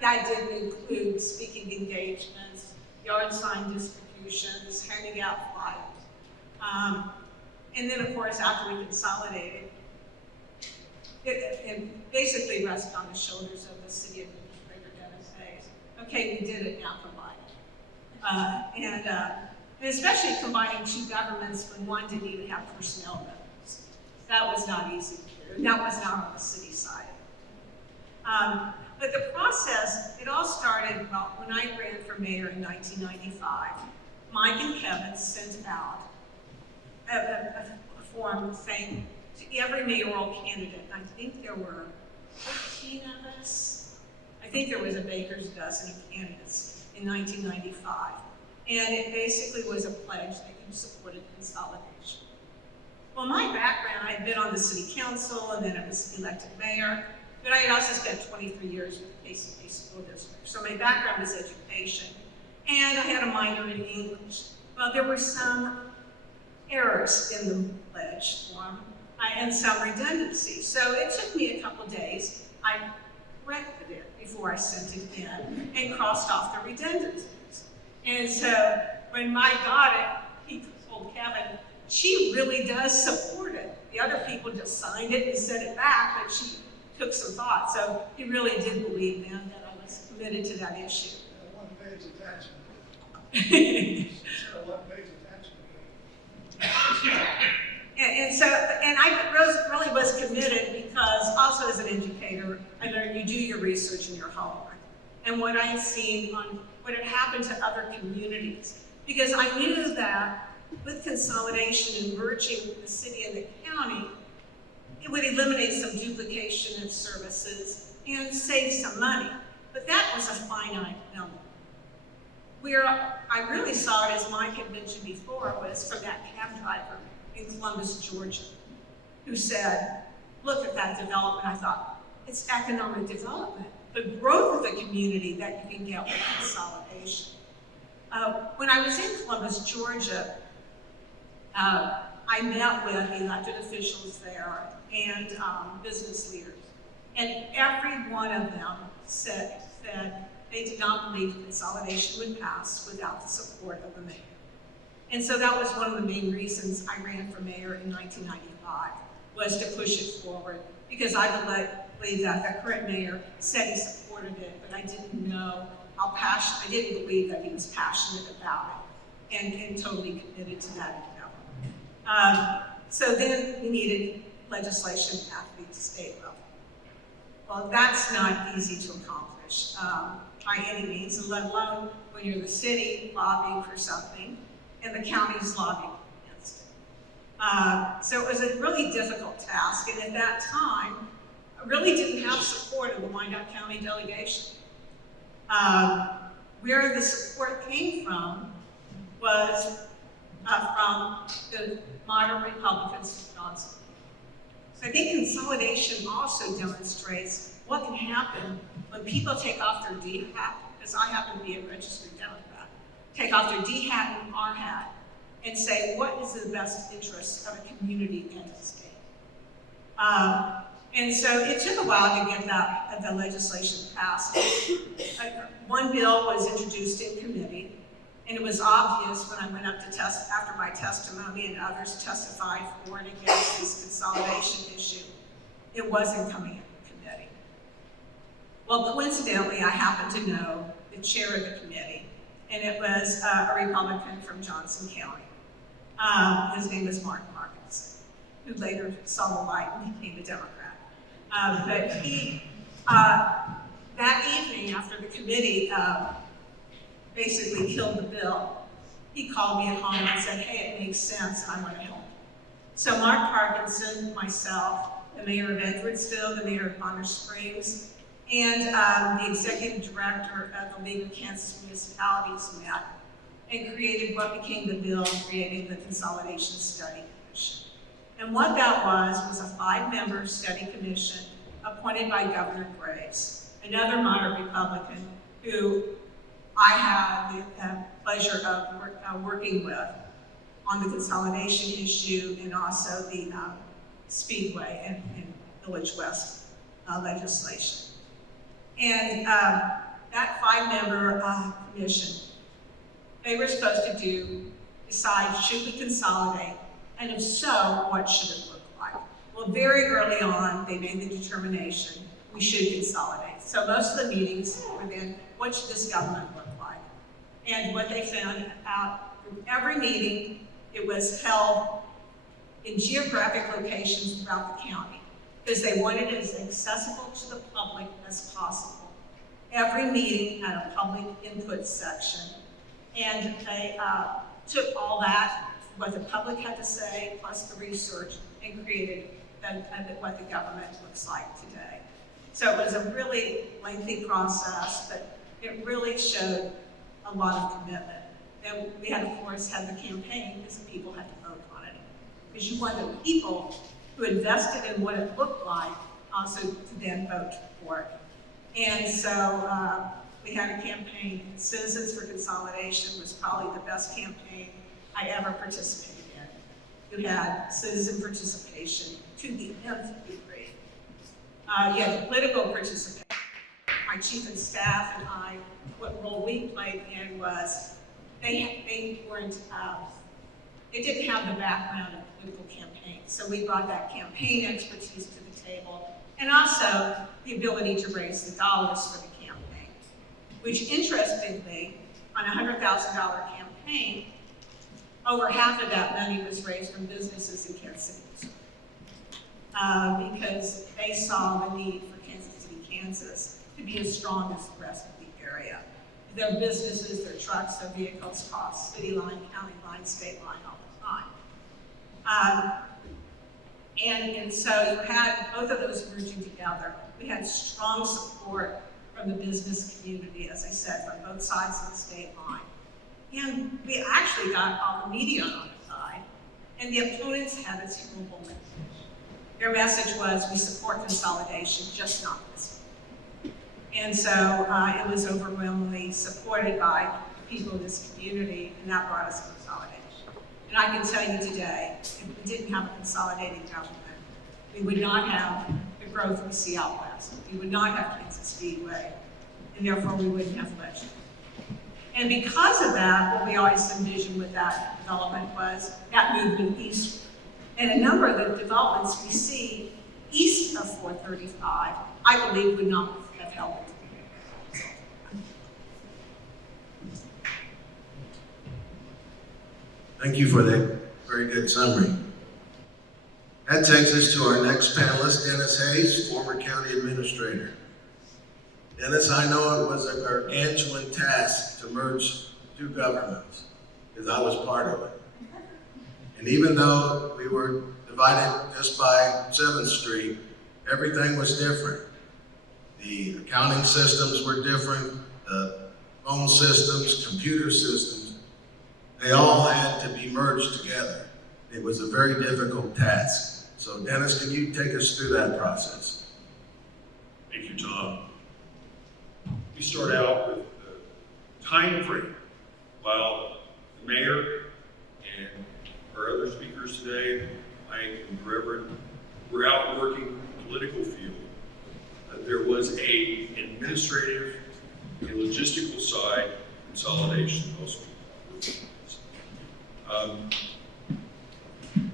That didn't include speaking engagements, yard sign distributions, handing out flyers. And then, of course, after we consolidated, it basically rested on the shoulders of the city administrator, Dennis Hayes. Okay, we did it, now combine it. And especially combining two governments when one didn't even have personnel members. That was not easy to do, and that was not on the city side. But the process, it all started, well, when I ran for mayor in 1995. Mike and Kevin sent out a form saying to every mayoral candidate, I think there were 15 of us. I think there was a baker's dozen of candidates in 1995. And it basically was a pledge that you who supported consolidation. Well, my background, I had been on the city council and then I was elected mayor, but I had also spent 23 years with the KCP School District. So my background is education, and I had a minor in English. Well, there were some errors in the pledge form and some redundancies. So it took me a couple days. I corrected it before I sent it in and crossed off the redundancies. And so when Mike got it, he told Kevin, she really does support it. The other people just signed it and sent it back, but she took some thought. So he really did believe then that I was committed to that issue. One page attachment. One page attachment. And I really was committed because also as an educator, I learned you do your research and your homework. And what I had seen on what had happened to other communities. Because I knew that with consolidation and merging the city and the county, it would eliminate some duplication of services and save some money. But that was a finite number. Where I really saw it, as Mike had mentioned before, was from that cab driver in Columbus, Georgia, who said, look at that development. I thought, it's economic development, the growth of the community that you can get with consolidation. When I was in Columbus, Georgia, I met with elected officials there and business leaders. And every one of them said they did not believe consolidation would pass without the support of the mayor. And so that was one of the main reasons I ran for mayor in 1995, was to push it forward. Because I believe that the current mayor said he supported it, but I didn't know how passionate, I didn't believe that he was passionate about it and totally committed to that endeavor. So then we needed legislation at the state level. Well, that's not easy to accomplish by any means, and let alone when you're the city lobbying for something and the county's lobbying against it. So it was a really difficult task, and at that time, I really didn't have support of the Wyandotte County delegation. Where the support came from was from the moderate Republicans from Johnson. So I think consolidation also demonstrates what can happen when people take off their D hat, because I happen to be a registered Democrat, take off their D hat and R hat and say, what is the best interest of a community and a state? And so it took a while to get the legislation passed. One bill was introduced in committee, and it was obvious when I went up to after my testimony and others testified for and against this consolidation issue, it wasn't coming in committee. Well, coincidentally, I happen to know the chair of the committee, and it was a Republican from Johnson County. His name is Mark Parkinson, who later saw the light and became a Democrat. But he, that evening after the committee basically killed the bill, he called me at home and said, hey, it makes sense, and I went home. So Mark Parkinson, myself, the mayor of Edwardsville, the mayor of Bonner Springs, and the executive director of the League of Kansas Municipalities met and created what became the bill, creating the Consolidation Study Commission. And what that was a 5-member study commission appointed by Governor Graves, another moderate Republican who I had the pleasure of working with on the consolidation issue and also the Speedway and Village West legislation. And that 5-member commission, they were supposed to decide, should we consolidate? And if so, what should it look like? Well, very early on, they made the determination we should consolidate. So most of the meetings were then, what should this government look like? And what they found out from every meeting, it was held in geographic locations throughout the county because they wanted it as accessible to the public as possible. Every meeting had a public input section, and they took all that, what the public had to say, plus the research, and created what the government looks like today. So it was a really lengthy process, but it really showed a lot of commitment. then we had, of course, had the campaign because the people had to vote on it. Because you want the people who invested in what it looked like also to then vote for it. And so we had a campaign. Citizens for Consolidation was probably the best campaign I ever participated in. You had citizen participation to the nth degree. You had political participation. My chief of staff and I, what role we played in was they weren't, they didn't have the background of political campaigns. So we brought that campaign expertise to the table, and also the ability to raise the dollars for the campaign, which interestingly, on a $100,000 campaign, over half of that money was raised from businesses in Kansas City, because they saw the need for Kansas City, Kansas to be as strong as the rest of the area. Their businesses, their trucks, their vehicles cross city line, county line, state line all the time. And so you had both of those merging together. We had strong support from the business community, as I said, from both sides of the state line. And we actually got all the media on our side, and the opponents had a terrible message. Their message was, we support consolidation, just not this. And so it was overwhelmingly supported by the people in this community, and that brought us consolidation. And I can tell you today, if we didn't have a consolidating government, we would not have the growth we see out west. We would not have Kansas Speedway, and therefore we wouldn't have legend. And because of that, what we always envisioned with that development was that movement eastward. And a number of the developments we see east of 435, I believe would not have helped. Thank you for that very good summary. That takes us to our next panelist, Dennis Hayes, former county administrator. Dennis, I know it was a gargantuan task to merge two governments, because I was part of it. And even though we were divided just by 7th Street, everything was different. The accounting systems were different, the phone systems, computer systems, they all had to be merged together. It was a very difficult task. So Dennis, can you take us through that process? Thank you, Tom. We start out with the time frame. While the mayor and our other speakers today, Mike and Reverend, were out working in the political field, there was a administrative and logistical side consolidation most people.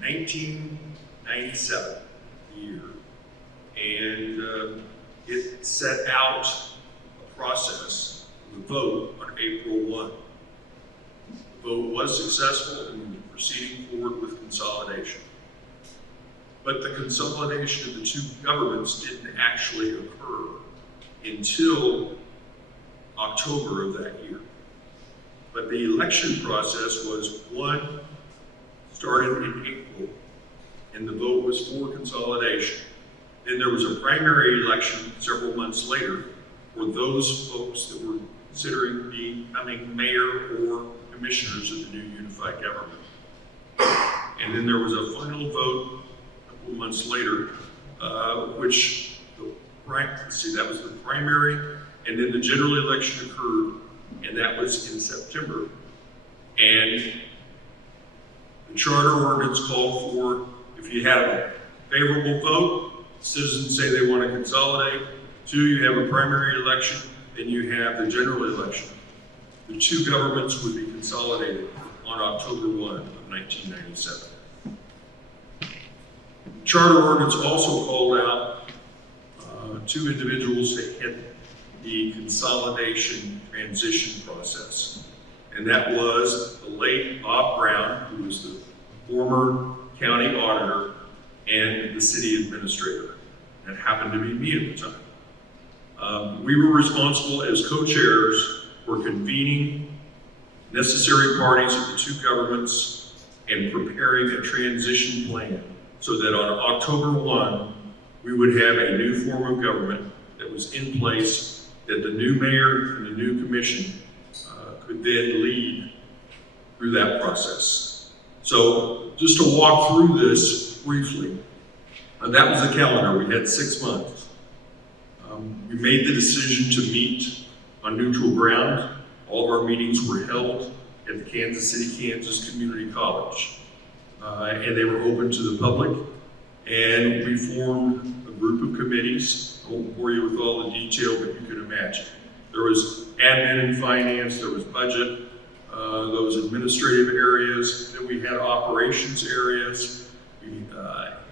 1997 year, and it set out a process of the vote on April 1. The vote was successful and we were proceeding forward with consolidation. But the consolidation of the two governments didn't actually occur until October of that year. But the election process was started in April, and the vote was for consolidation. Then there was a primary election several months later for those folks that were considering becoming mayor or commissioners of the new unified government. And then there was a final vote a couple months later, that was the primary, and then the general election occurred, and that was in September. And the charter ordinance called for, if you have a favorable vote, citizens say they want to consolidate. 2, you have a primary election, then you have the general election. The two governments would be consolidated on October 1 of 1997. The charter ordinance also called out 2 individuals that had the consolidation transition process. And that was the late Bob Brown, who was the former county auditor, and the city administrator. That happened to be me at the time. We were responsible as co-chairs for convening necessary parties of the two governments and preparing a transition plan so that on October 1, we would have a new form of government that was in place, that the new mayor and the new commission could then lead through that process. So just to walk through this briefly, that was the calendar. We had 6 months. We made the decision to meet on neutral ground. All of our meetings were held at the Kansas City, Kansas Community College. And they were open to the public. And we formed a group of committees. I won't bore you with all the detail, but you can imagine. There was admin and finance, there was budget, those administrative areas, then we had operations areas. We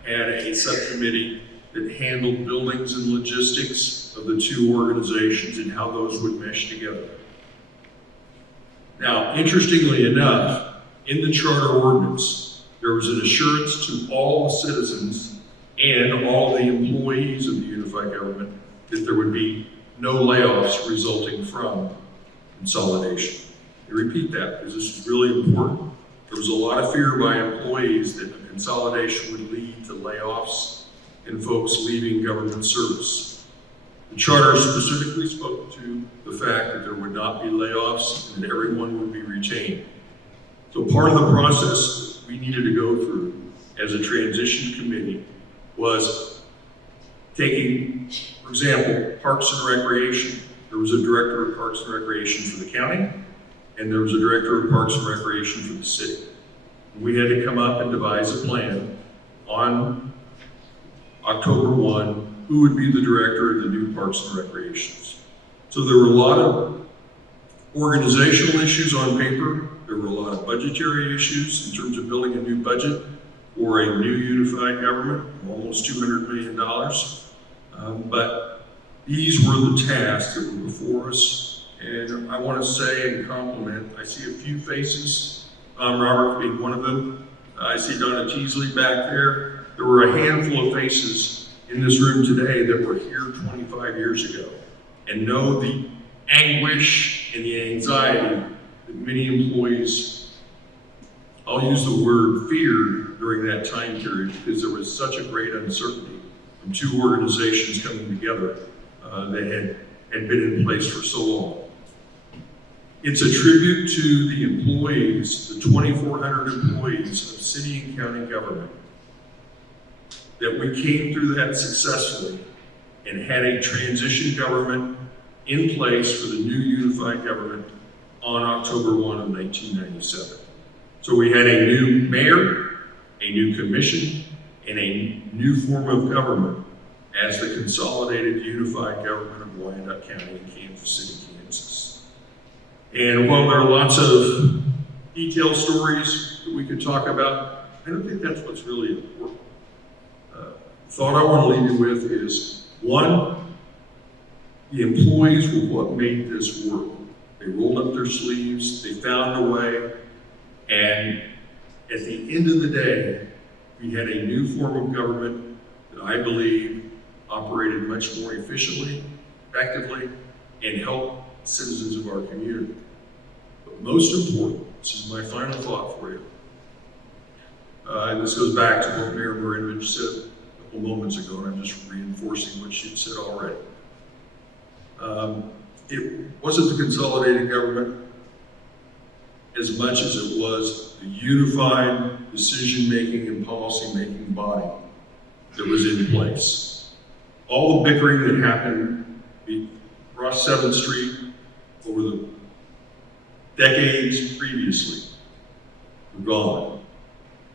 had a subcommittee that handled buildings and logistics of the two organizations and how those would mesh together. Now, interestingly enough, in the charter ordinance, there was an assurance to all the citizens and all the employees of the unified government that there would be no layoffs resulting from consolidation. I repeat that because this is really important. There was a lot of fear by employees that a consolidation would lead to layoffs and folks leaving government service. The charter specifically spoke to the fact that there would not be layoffs and that everyone would be retained. So part of the process we needed to go through as a transition committee was taking, for example, Parks and Recreation. There was a director of Parks and Recreation for the county, and there was a director of Parks and Recreation for the city. We had to come up and devise a plan on October 1, who would be the director of the new Parks and Recreations. So there were a lot of organizational issues on paper. There were a lot of budgetary issues in terms of building a new budget for a new unified government, almost $200 million. But these were the tasks that were before us. And I want to say and compliment, I see a few faces, Robert being one of them. I see Donna Teasley back there. There were a handful of faces in this room today that were here 25 years ago and know the anguish and the anxiety that many employees, I'll use the word feared during that time period because there was such a great uncertainty from two organizations coming together that had been in place for so long. It's a tribute to the employees, the 2,400 employees of city and county government, that we came through that successfully and had a transition government in place for the new unified government on October 1 of 1997. So we had a new mayor, a new commission, and a new form of government as the consolidated unified government of Wyandotte County in Kansas City, Kansas. And while there are lots of detailed stories that we could talk about, I don't think that's what's really important. The thought I want to leave you with is, one, the employees were what made this work. They rolled up their sleeves, they found a way, and at the end of the day, we had a new form of government that I believe operated much more efficiently, effectively, and helped citizens of our community. But most important, this is my final thought for you, and this goes back to what Mayor Marinovich said a couple moments ago, and I'm just reinforcing what she'd said already. It wasn't the consolidated government as much as it was the unified decision-making and policy-making body that was in place. All the bickering that happened across 7th Street over the decades previously were gone.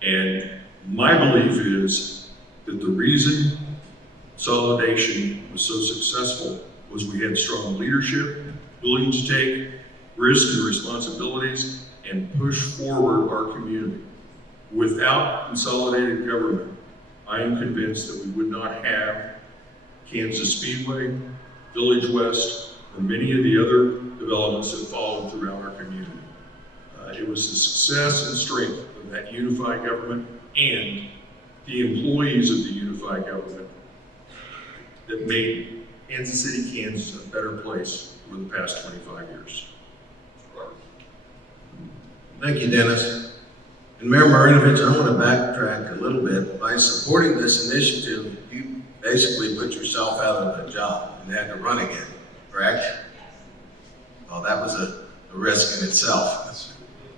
And my belief is that the reason consolidation was so successful was we had strong leadership, willing to take risks and responsibilities and push forward our community. Without consolidated government, I am convinced that we would not have Kansas Speedway, Village West, or many of the other developments that followed throughout our community. It was the success and strength of that unified government and the employees of the unified government that made Kansas City, Kansas a better place over the past 25 years. Thank you, Dennis. And Mayor Marinovich, I want to backtrack a little bit. By supporting this initiative, you basically put yourself out of a job and had to run again, correct? Well, that was a risk in itself.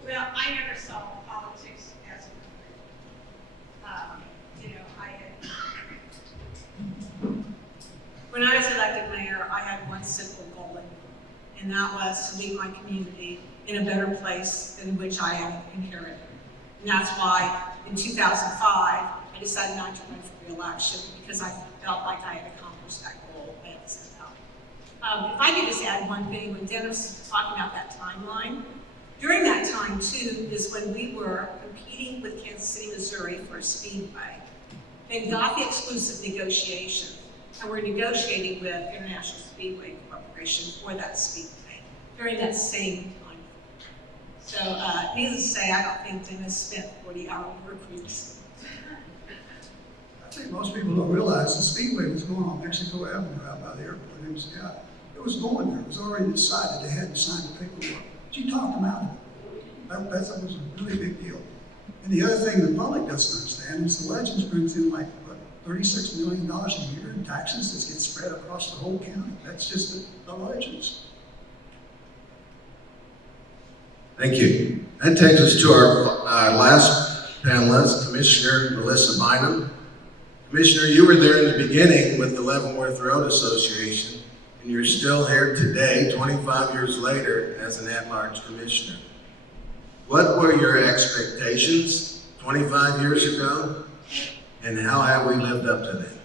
Well, Well, I never saw politics as a career. You know, when I was elected mayor, I had one simple goal, and that was to leave my community in a better place than which I had inherited. And that's why in 2005, I decided not to run for re-election, because I felt like I had accomplished that goal I had set out. If I could just add one thing, when Dennis was talking about that timeline, during that time too is when we were competing with Kansas City, Missouri for a speedway, and got the exclusive negotiation, and we're negotiating with International Speedway Corporation for that speedway during that same time. So needless to say, I don't think Dennis spent 40-hour work weeks. I think most people don't realize the speedway was going on Mexico Avenue out by the airport. It was going there. It was already decided. They hadn't signed the paperwork. But you talked them out of it. That was a really big deal. And the other thing the public doesn't understand is the Legends brings in like, what, $36 million a year in taxes that get spread across the whole county. That's just the Legends. Thank you. That takes us to our last panelist, Commissioner Melissa Bynum. Commissioner, you were there in the beginning with the Leavenworth Road Association, and you're still here today, 25 years later, as an at-large commissioner. What were your expectations 25 years ago, and how have we lived up to them?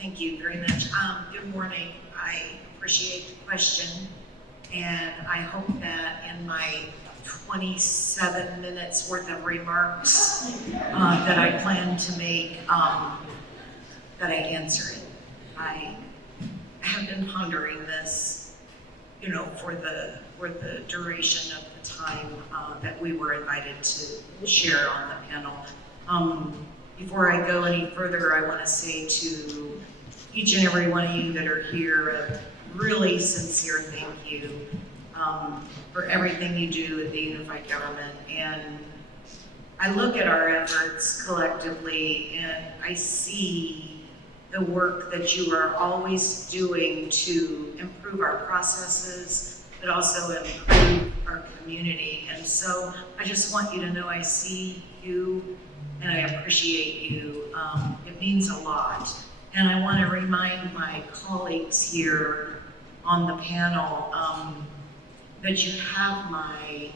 Thank you very much. Good morning. I appreciate the question, and I hope that in my 27 minutes worth of remarks that I plan to make, that I answer it. I have been pondering this, you know, for the duration of the time that we were invited to share on the panel. Before I go any further, I want to say to each and every one of you that are here, a really sincere thank you for everything you do at the Unified Government. And I look at our efforts collectively, and I see the work that you are always doing to improve our processes, but also improve our community. And so I just want you to know I see you and I appreciate you. It means a lot. And I want to remind my colleagues here on the panel that you have my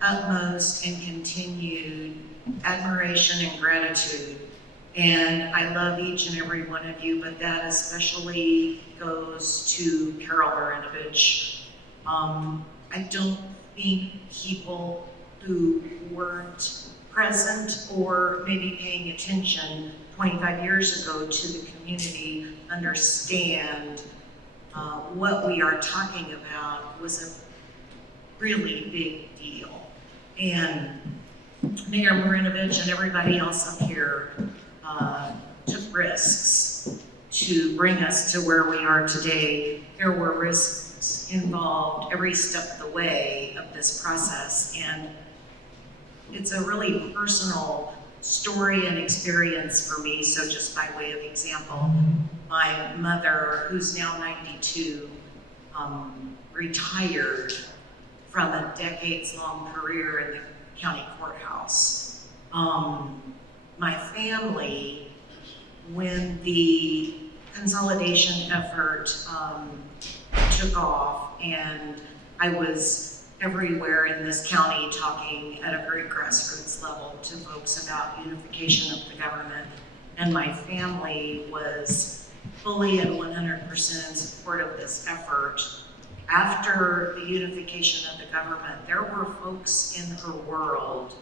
utmost and continued admiration and gratitude. And I love each and every one of you, but that especially goes to Cheryl Wyandotte. I don't think people who weren't present or maybe paying attention 25 years ago to the community understand what we are talking about was a really big deal. And Mayor Wyandotte and everybody else up here took risks to bring us to where we are today. There were risks involved every step of the way of this process, and it's a really personal story and experience for me. So just by way of example, my mother, who's now 92, retired from a decades-long career in the county courthouse. My family, when the consolidation effort took off, and I was everywhere in this county talking at a very grassroots level to folks about unification of the government, and my family was fully and 100% in support of this effort. After the unification of the government, there were folks in her world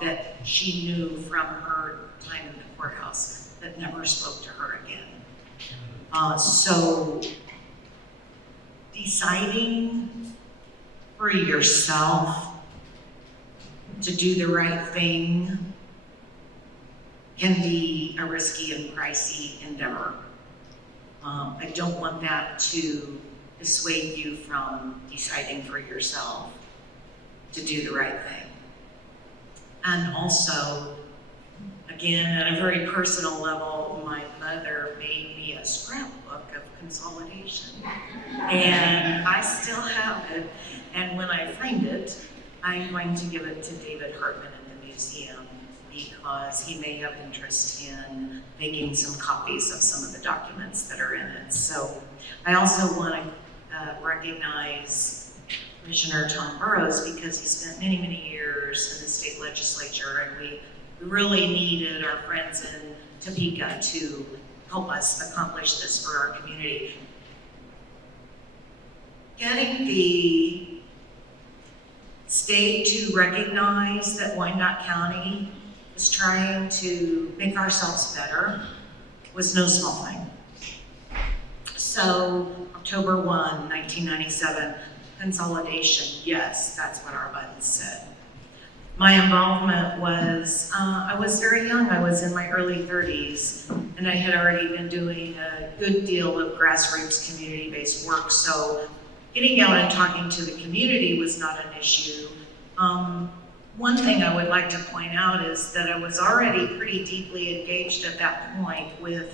that she knew from her time in the courthouse that never spoke to her again. So deciding for yourself to do the right thing can be a risky and pricey endeavor. I don't want that to dissuade you from deciding for yourself to do the right thing. And also, again, at a very personal level, my mother made me a scrapbook of consolidation. And I still have it. And when I framed it, I I'm going to give it to David Hartman in the museum because he may have interest in making some copies of some of the documents that are in it. So I also want to recognize Commissioner Tom Burrows because he spent many, many years in the state legislature, and we really needed our friends in Topeka to help us accomplish this for our community. Getting the state to recognize that Wyandotte County is trying to make ourselves better was no small thing. So October 1, 1997, consolidation, yes, that's what our button said. My involvement was, I was very young, I was in my early 30s, and I had already been doing a good deal of grassroots community-based work, so getting out and talking to the community was not an issue. One thing I would like to point out is that I was already pretty deeply engaged at that point with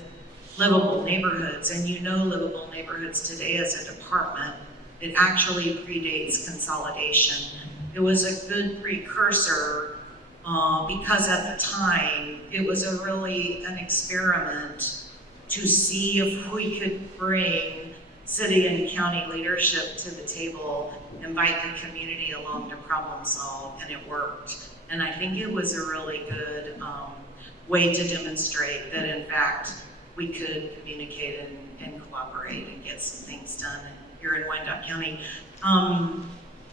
livable neighborhoods, and you know livable neighborhoods today as a department. It actually predates consolidation. It was a good precursor because at the time it was an experiment to see if we could bring city and county leadership to the table, invite the community along to problem solve, and it worked. And I think it was a really good way to demonstrate that in fact we could communicate and cooperate and get some things done here in Wyandotte County.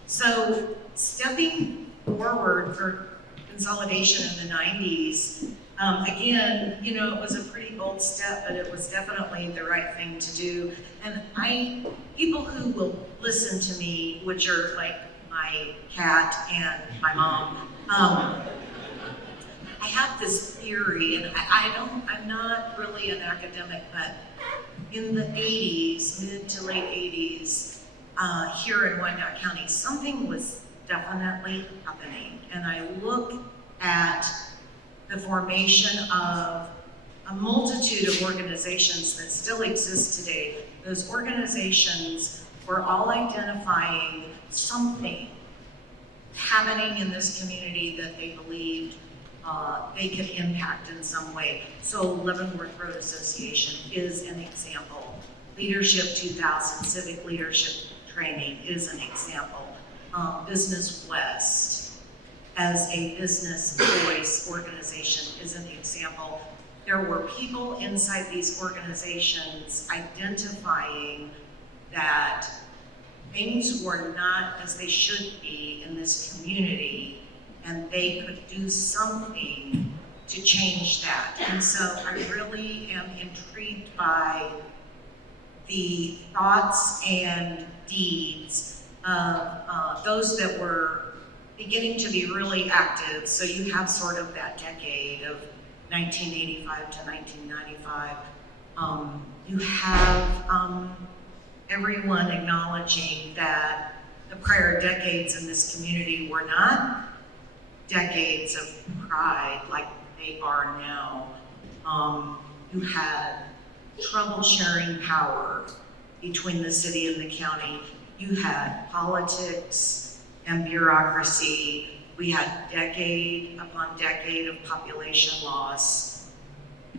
So stepping forward for consolidation in the 90s, again, you know, it was a pretty bold step, but it was definitely the right thing to do. And people who will listen to me, which are like my cat and my mom, I have this theory, and I'm not really an academic, but in the 80s, mid to late 80s, here in Wyandotte County, something was definitely happening. And I look at the formation of a multitude of organizations that still exist today. Those organizations were all identifying something happening in this community that they believed they could impact in some way. So Leavenworth Road Association is an example. Leadership 2000, civic leadership training is an example. Business West as a business voice organization is an example. There were people inside these organizations identifying that things were not as they should be in this community, and they could do something to change that. And so I really am intrigued by the thoughts and deeds of those that were beginning to be really active. So you have sort of that decade of 1985 to 1995. You have everyone acknowledging that the prior decades in this community were not decades of pride like they are now. You had trouble sharing power between the city and the county. You had politics and bureaucracy. We had decade upon decade of population loss.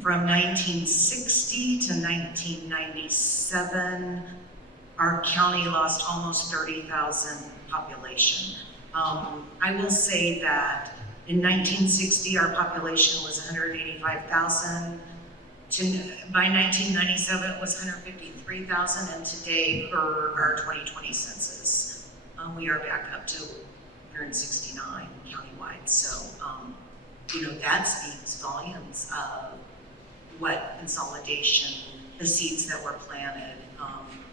From 1960 to 1997, our county lost almost 30,000 population. I will say that in 1960, our population was 185,000. By 1997, it was 153,000, and today, per our 2020 census, we are back up to 169 countywide. So, you know, that speaks volumes of what consolidation, the seeds that were planted,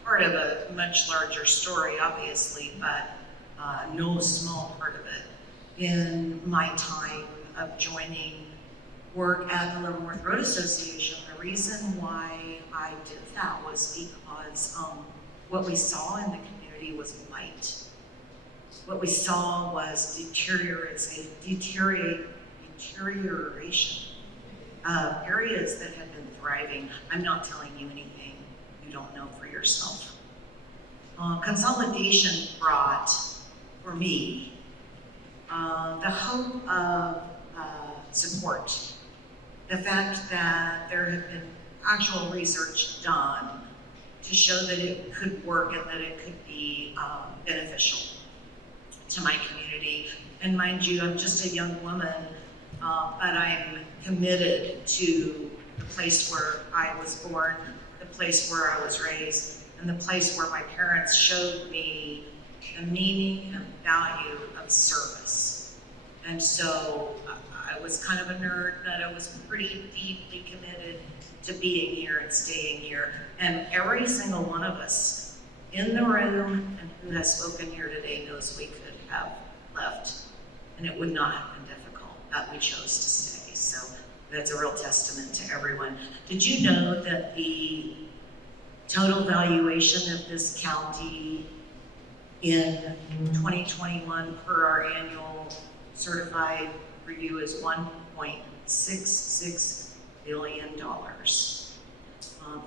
part of a much larger story, obviously, but no small part of it. In my time of joining work at the Leavenworth Road Association, the reason why I did that was because what we saw in the community was blight. What we saw was deterioration of areas that had been thriving. I'm not telling you anything you don't know for yourself. Consolidation brought, for me, the hope of support. The fact that there had been actual research done to show that it could work and that it could be beneficial to my community. And mind you, I'm just a young woman, but I'm committed to the place where I was born, the place where I was raised, and the place where my parents showed me the meaning and value of service. And so I was kind of a nerd, but I was pretty deeply committed to being here and staying here. And every single one of us in the room and who has spoken here today knows we could have left, and it would not have been difficult, but we chose to stay. So that's a real testament to everyone. Did you know that the total valuation of this county in 2021 per our annual certified review is $1.66 billion.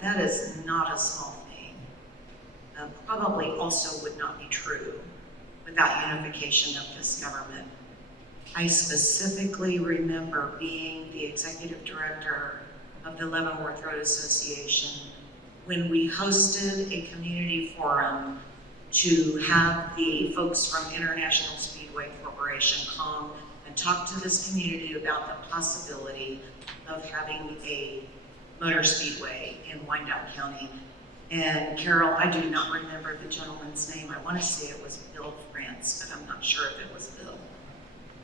That is not a small thing. Probably also would not be true without unification of this government. I specifically remember being the executive director of the Leavenworth Road Association when we hosted a community forum to have the folks from International Speedway Corporation come and talk to this community about the possibility of having a motor speedway in Wyandotte County. And Carol, I do not remember the gentleman's name. I want to say it was Bill France, but I'm not sure if it was Bill.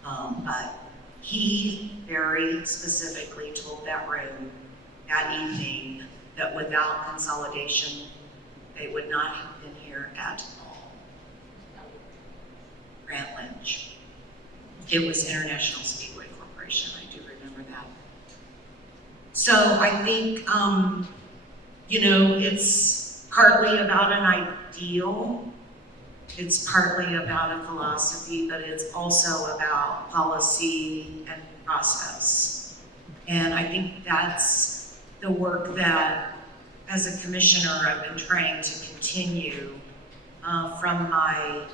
But he very specifically told that room that evening that without consolidation, they would not have been here at all. Grant Lynch. It was International Speedway Corporation, I do remember that. So I think, it's partly about an ideal, it's partly about a philosophy, but it's also about policy and process. And I think that's the work that, as a commissioner, I've been trying to continue from my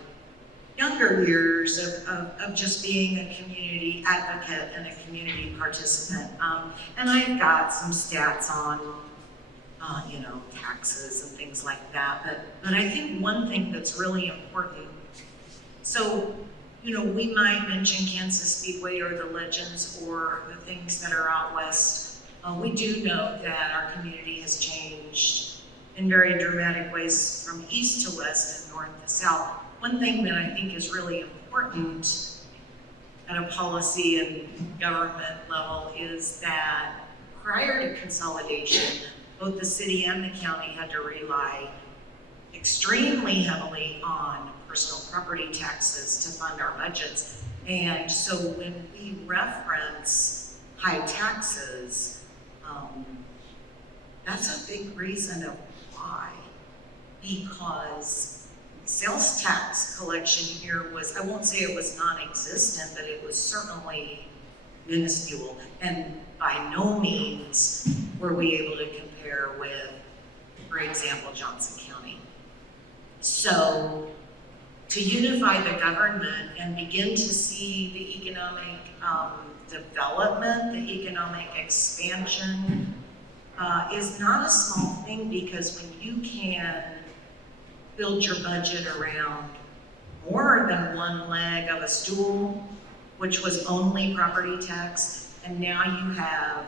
younger years of just being a community advocate and a community participant. And I've got some stats on, taxes and things like that. But I think one thing that's really important, so, we might mention Kansas Speedway or the legends or the things that are out west. We do know that our community has changed in very dramatic ways from east to west and north to south. One thing that I think is really important at a policy and government level is that prior to consolidation, both the city and the county had to rely extremely heavily on personal property taxes to fund our budgets. And so when we reference high taxes, that's a big reason of why. Because sales tax collection here was, I won't say it was non-existent, but it was certainly minuscule. And by no means were we able to compare with, for example, Johnson County. So to unify the government and begin to see the economic development, the economic expansion is not a small thing, because when you can build your budget around more than one leg of a stool, which was only property tax, and now you have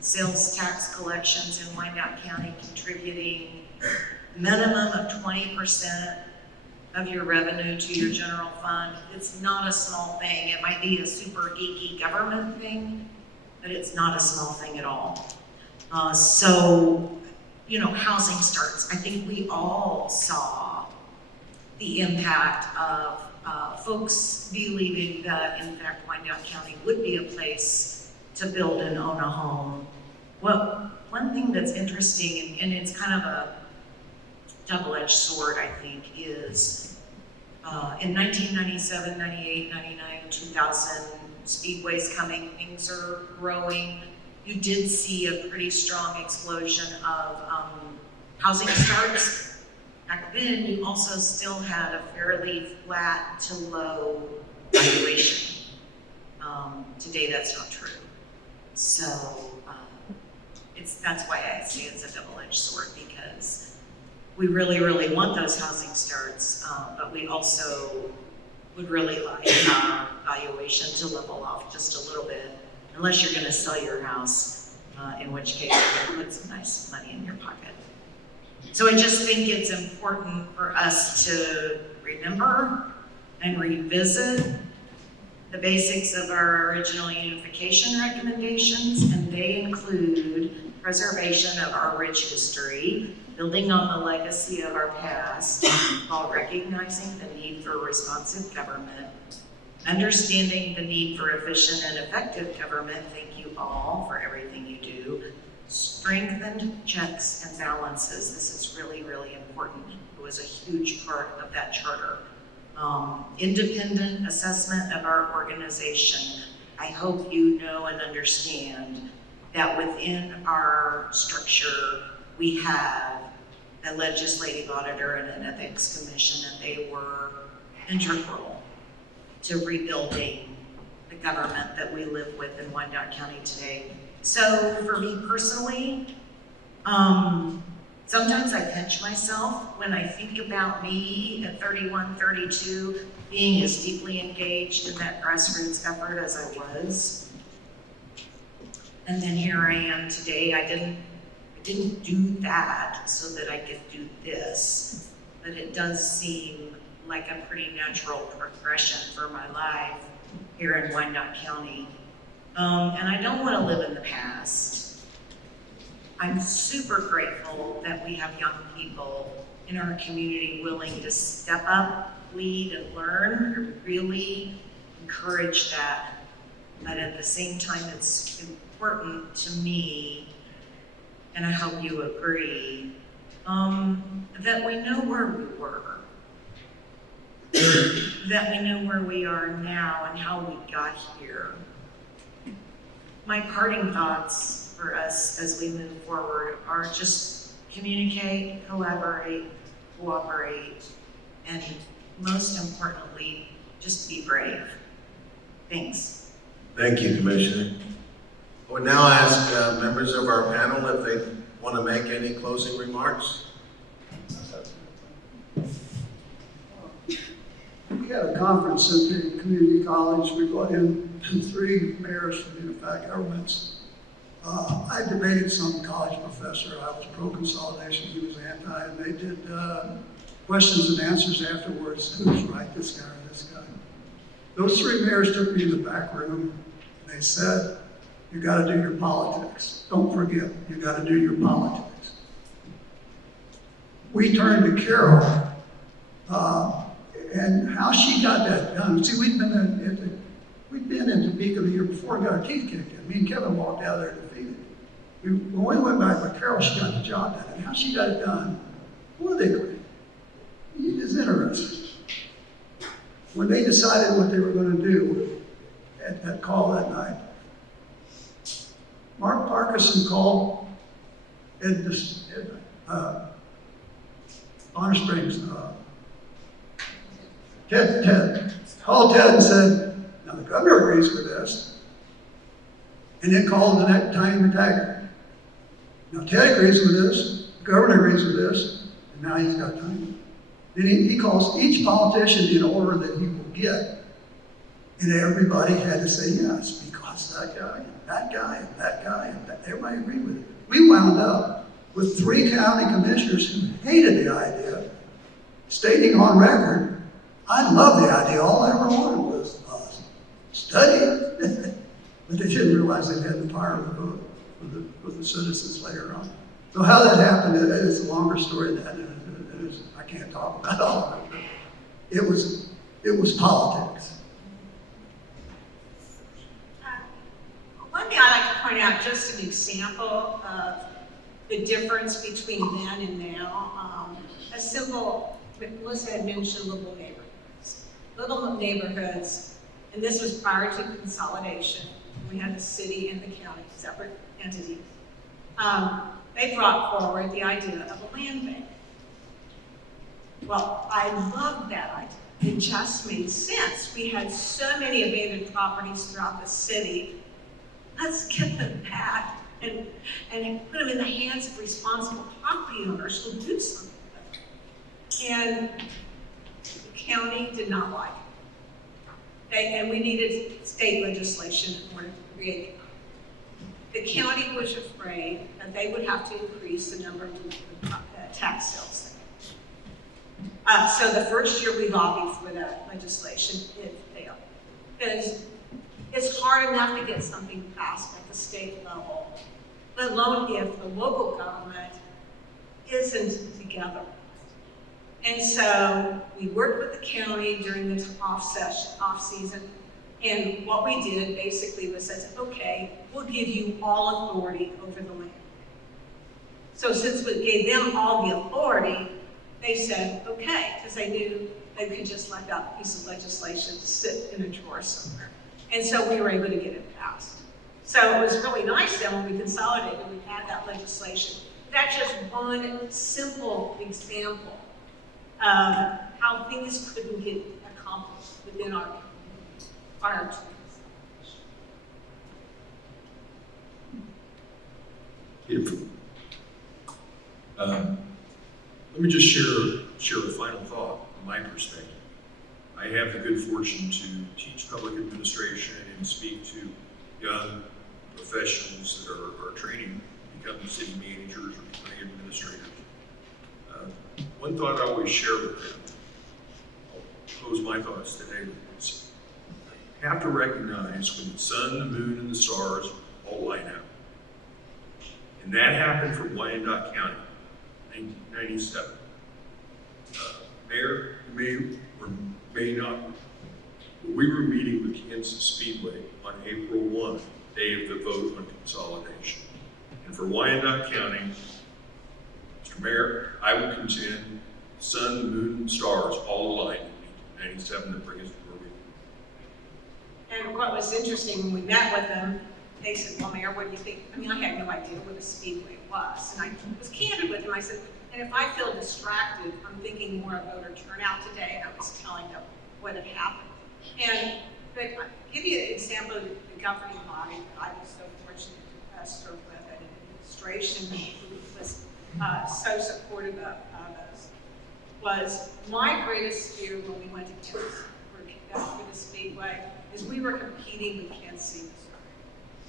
sales tax collections in Wyandotte County contributing minimum of 20% of your revenue to your general fund. It's not a small thing. It might be a super geeky government thing, but it's not a small thing at all. Housing starts. I think we all saw the impact of folks believing that, in fact, Wyandotte County would be a place to build and own a home. Well, one thing that's interesting, and it's kind of a double-edged sword, I think, is in 1997, 98, 99, 2000, Speedway's coming, things are growing. You did see a pretty strong explosion of housing starts. Back then, you also still had a fairly flat to low valuation. Today, that's not true. So that's why I say it's a double-edged sword, because we really, really want those housing starts, but we also would really like our valuation to level off just a little bit, unless you're going to sell your house, in which case you're going to put some nice money in your pocket. So I just think it's important for us to remember and revisit the basics of our original unification recommendations, and they include preservation of our rich history, building on the legacy of our past, while recognizing the need for responsive government, understanding the need for efficient and effective government. Thank you all for everything you do. Strengthened checks and balances. This is really, really important. It was a huge part of that charter. Independent assessment of our organization. I hope you know and understand that within our structure, we have a legislative auditor and an ethics commission, and they were integral to rebuilding the government that we live with in Wyandotte County today. So for me personally, sometimes I pinch myself when I think about me at 31, 32, being as deeply engaged in that grassroots effort as I was. And then here I am today. I didn't do that so that I could do this, but it does seem like a pretty natural progression for my life here in Wyandotte County. And I don't want to live in the past. I'm super grateful that we have young people in our community willing to step up, lead, and learn. I really encourage that. But at the same time, it's important to me, and I hope you agree, that we know where we were, that we know where we are now and how we got here. My parting thoughts for us as we move forward are just communicate, collaborate, cooperate, and most importantly, just be brave. Thanks. Thank you, Commissioner. I would now ask members of our panel if they want to make any closing remarks. We had a conference at the community college. We brought in 3 mayors from unified governments. I debated some college professor. I was pro-consolidation, he was anti, and they did questions and answers afterwards. Who's right, this guy or this guy? Those 3 mayors took me in the back room, and they said, you gotta do your politics. Don't forget, you gotta do your politics. We turned to Cheryl, and how she got that done. See, we'd been in Topeka the year before and got our teeth kicked in. Me and Kevin walked out there defeated. When we went back with Cheryl, she got the job done. And how she got it done, what they great. It's interesting. When they decided what they were going to do at that call that night, Mark Parkinson called Bonner Springs, Ted called Ted and said, now the governor agrees with this. And then called the next Tiny McTaggart. Now Ted agrees with this, the governor agrees with this, and now he's got Tiny. Then he calls each politician in order that he will get. And everybody had to say yes, because that guy, and that guy, and that guy, and that, everybody agreed with it. We wound up with 3 county commissioners who hated the idea, stating on record, I love the idea, all I ever wanted was study it. But they didn't realize they had the power of the vote for the citizens later on. So how that happened, it is a longer story than that. I can't talk about all of it, but it was politics. One thing I'd like to point out, just an example of the difference between then and now. A simple, Melissa had mentioned little neighborhoods. Little neighborhoods, and this was prior to consolidation. We had the city and the county, separate entities. They brought forward the idea of a land bank. Well, I love that idea. it just made sense. We had so many abandoned properties throughout the city. Let's get them back and put them in the hands of responsible property owners who'll do something with them. And the county did not like it. And we needed state legislation in order to create it. The county was afraid that they would have to increase the number of tax sales. So the first year we lobbied for that legislation, it failed. Because it's hard enough to get something passed at the state level, let alone if the local government isn't together. And so we worked with the county during the off season, and what we did basically was said, okay, we'll give you all authority over the land. So since we gave them all the authority, they said, okay, because they knew they could just let that piece of legislation sit in a drawer somewhere. And so we were able to get it passed. So it was really nice then when we consolidated, we had that legislation. That's just one simple example of how things couldn't get accomplished within our community. Beautiful. Let me just share a final thought from my perspective. I have the good fortune to teach public administration and speak to young professionals that are training to become city managers or county administrators. One thought I always share with them, I'll pose my thoughts today with this. You have to recognize when the sun, the moon, and the stars all line up. And that happened for Wyandotte County, 1997. Mayor, you may or may not, we were meeting with Kansas Speedway on April 1, day of the vote on consolidation. And for Wyandotte County, Mr. Mayor, I would contend the sun, the moon, and stars all aligned in 1997 to bring us to where we are. And what was interesting, when we met with them, they said, well, Mayor, what do you think? I mean, I had no idea what a speedway was. And I was candid with them. I said, and if I feel distracted, I'm thinking more of voter turnout today, and I was telling them what had happened. But I'll give you an example of the governing body that I was so fortunate to serve with, and administration who was so supportive of us, was my greatest fear when we went to Kansas for the Speedway is we were competing with Kansas City, Missouri.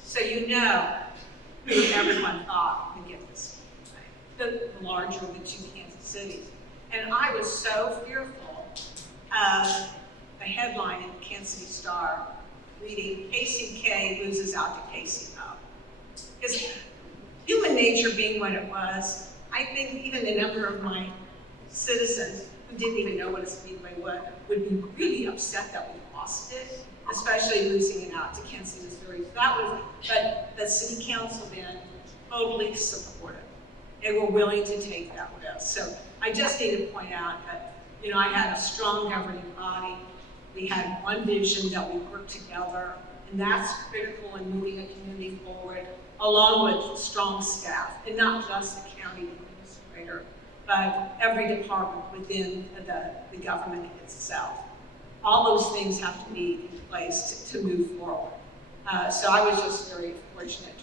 So you know who everyone thought could get this Speedway, the larger of the two Kansas cities. And I was so fearful of the headline in the Kansas City Star reading, KCK loses out to KCO. Because human nature being what it was, I think even a number of my citizens who didn't even know what a speedway was would be really upset that we lost it, especially losing it out to Kansas City, Missouri. So that was, but the city council then totally supported. They were willing to take that risk. So I just need to point out that, you know, I had a strong governing body. We had one vision that we worked together, and that's critical in moving a community forward, along with strong staff, and not just the county administrator, but every department within the government itself. All those things have to be in place to move forward. So I was just very fortunate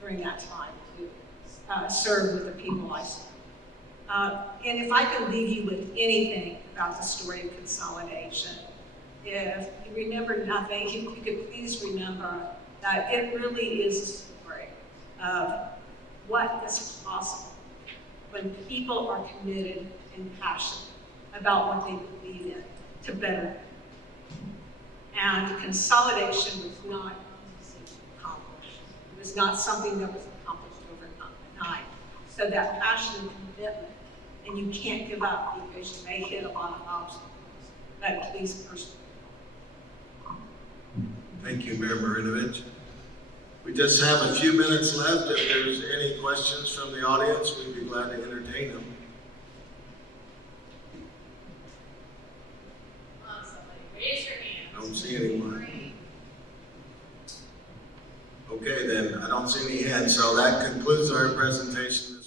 during that time to serve with the people I served. And if I can leave you with anything about the story of consolidation, if you remember nothing, if you could please remember that it really is a story of what is possible when people are committed and passionate about what they believe in to better. And consolidation was not easy to accomplish. It was not something that was accomplished overnight. So that passion and commitment, and you can't give up because you may hit a lot of obstacles, but please persevere. Thank you, Mayor Marinovich. We just have a few minutes left. If there's any questions from the audience, we'd be glad to entertain them. Raise your hand. I don't see anyone. Okay, then, I don't see any hands, so that concludes our presentation.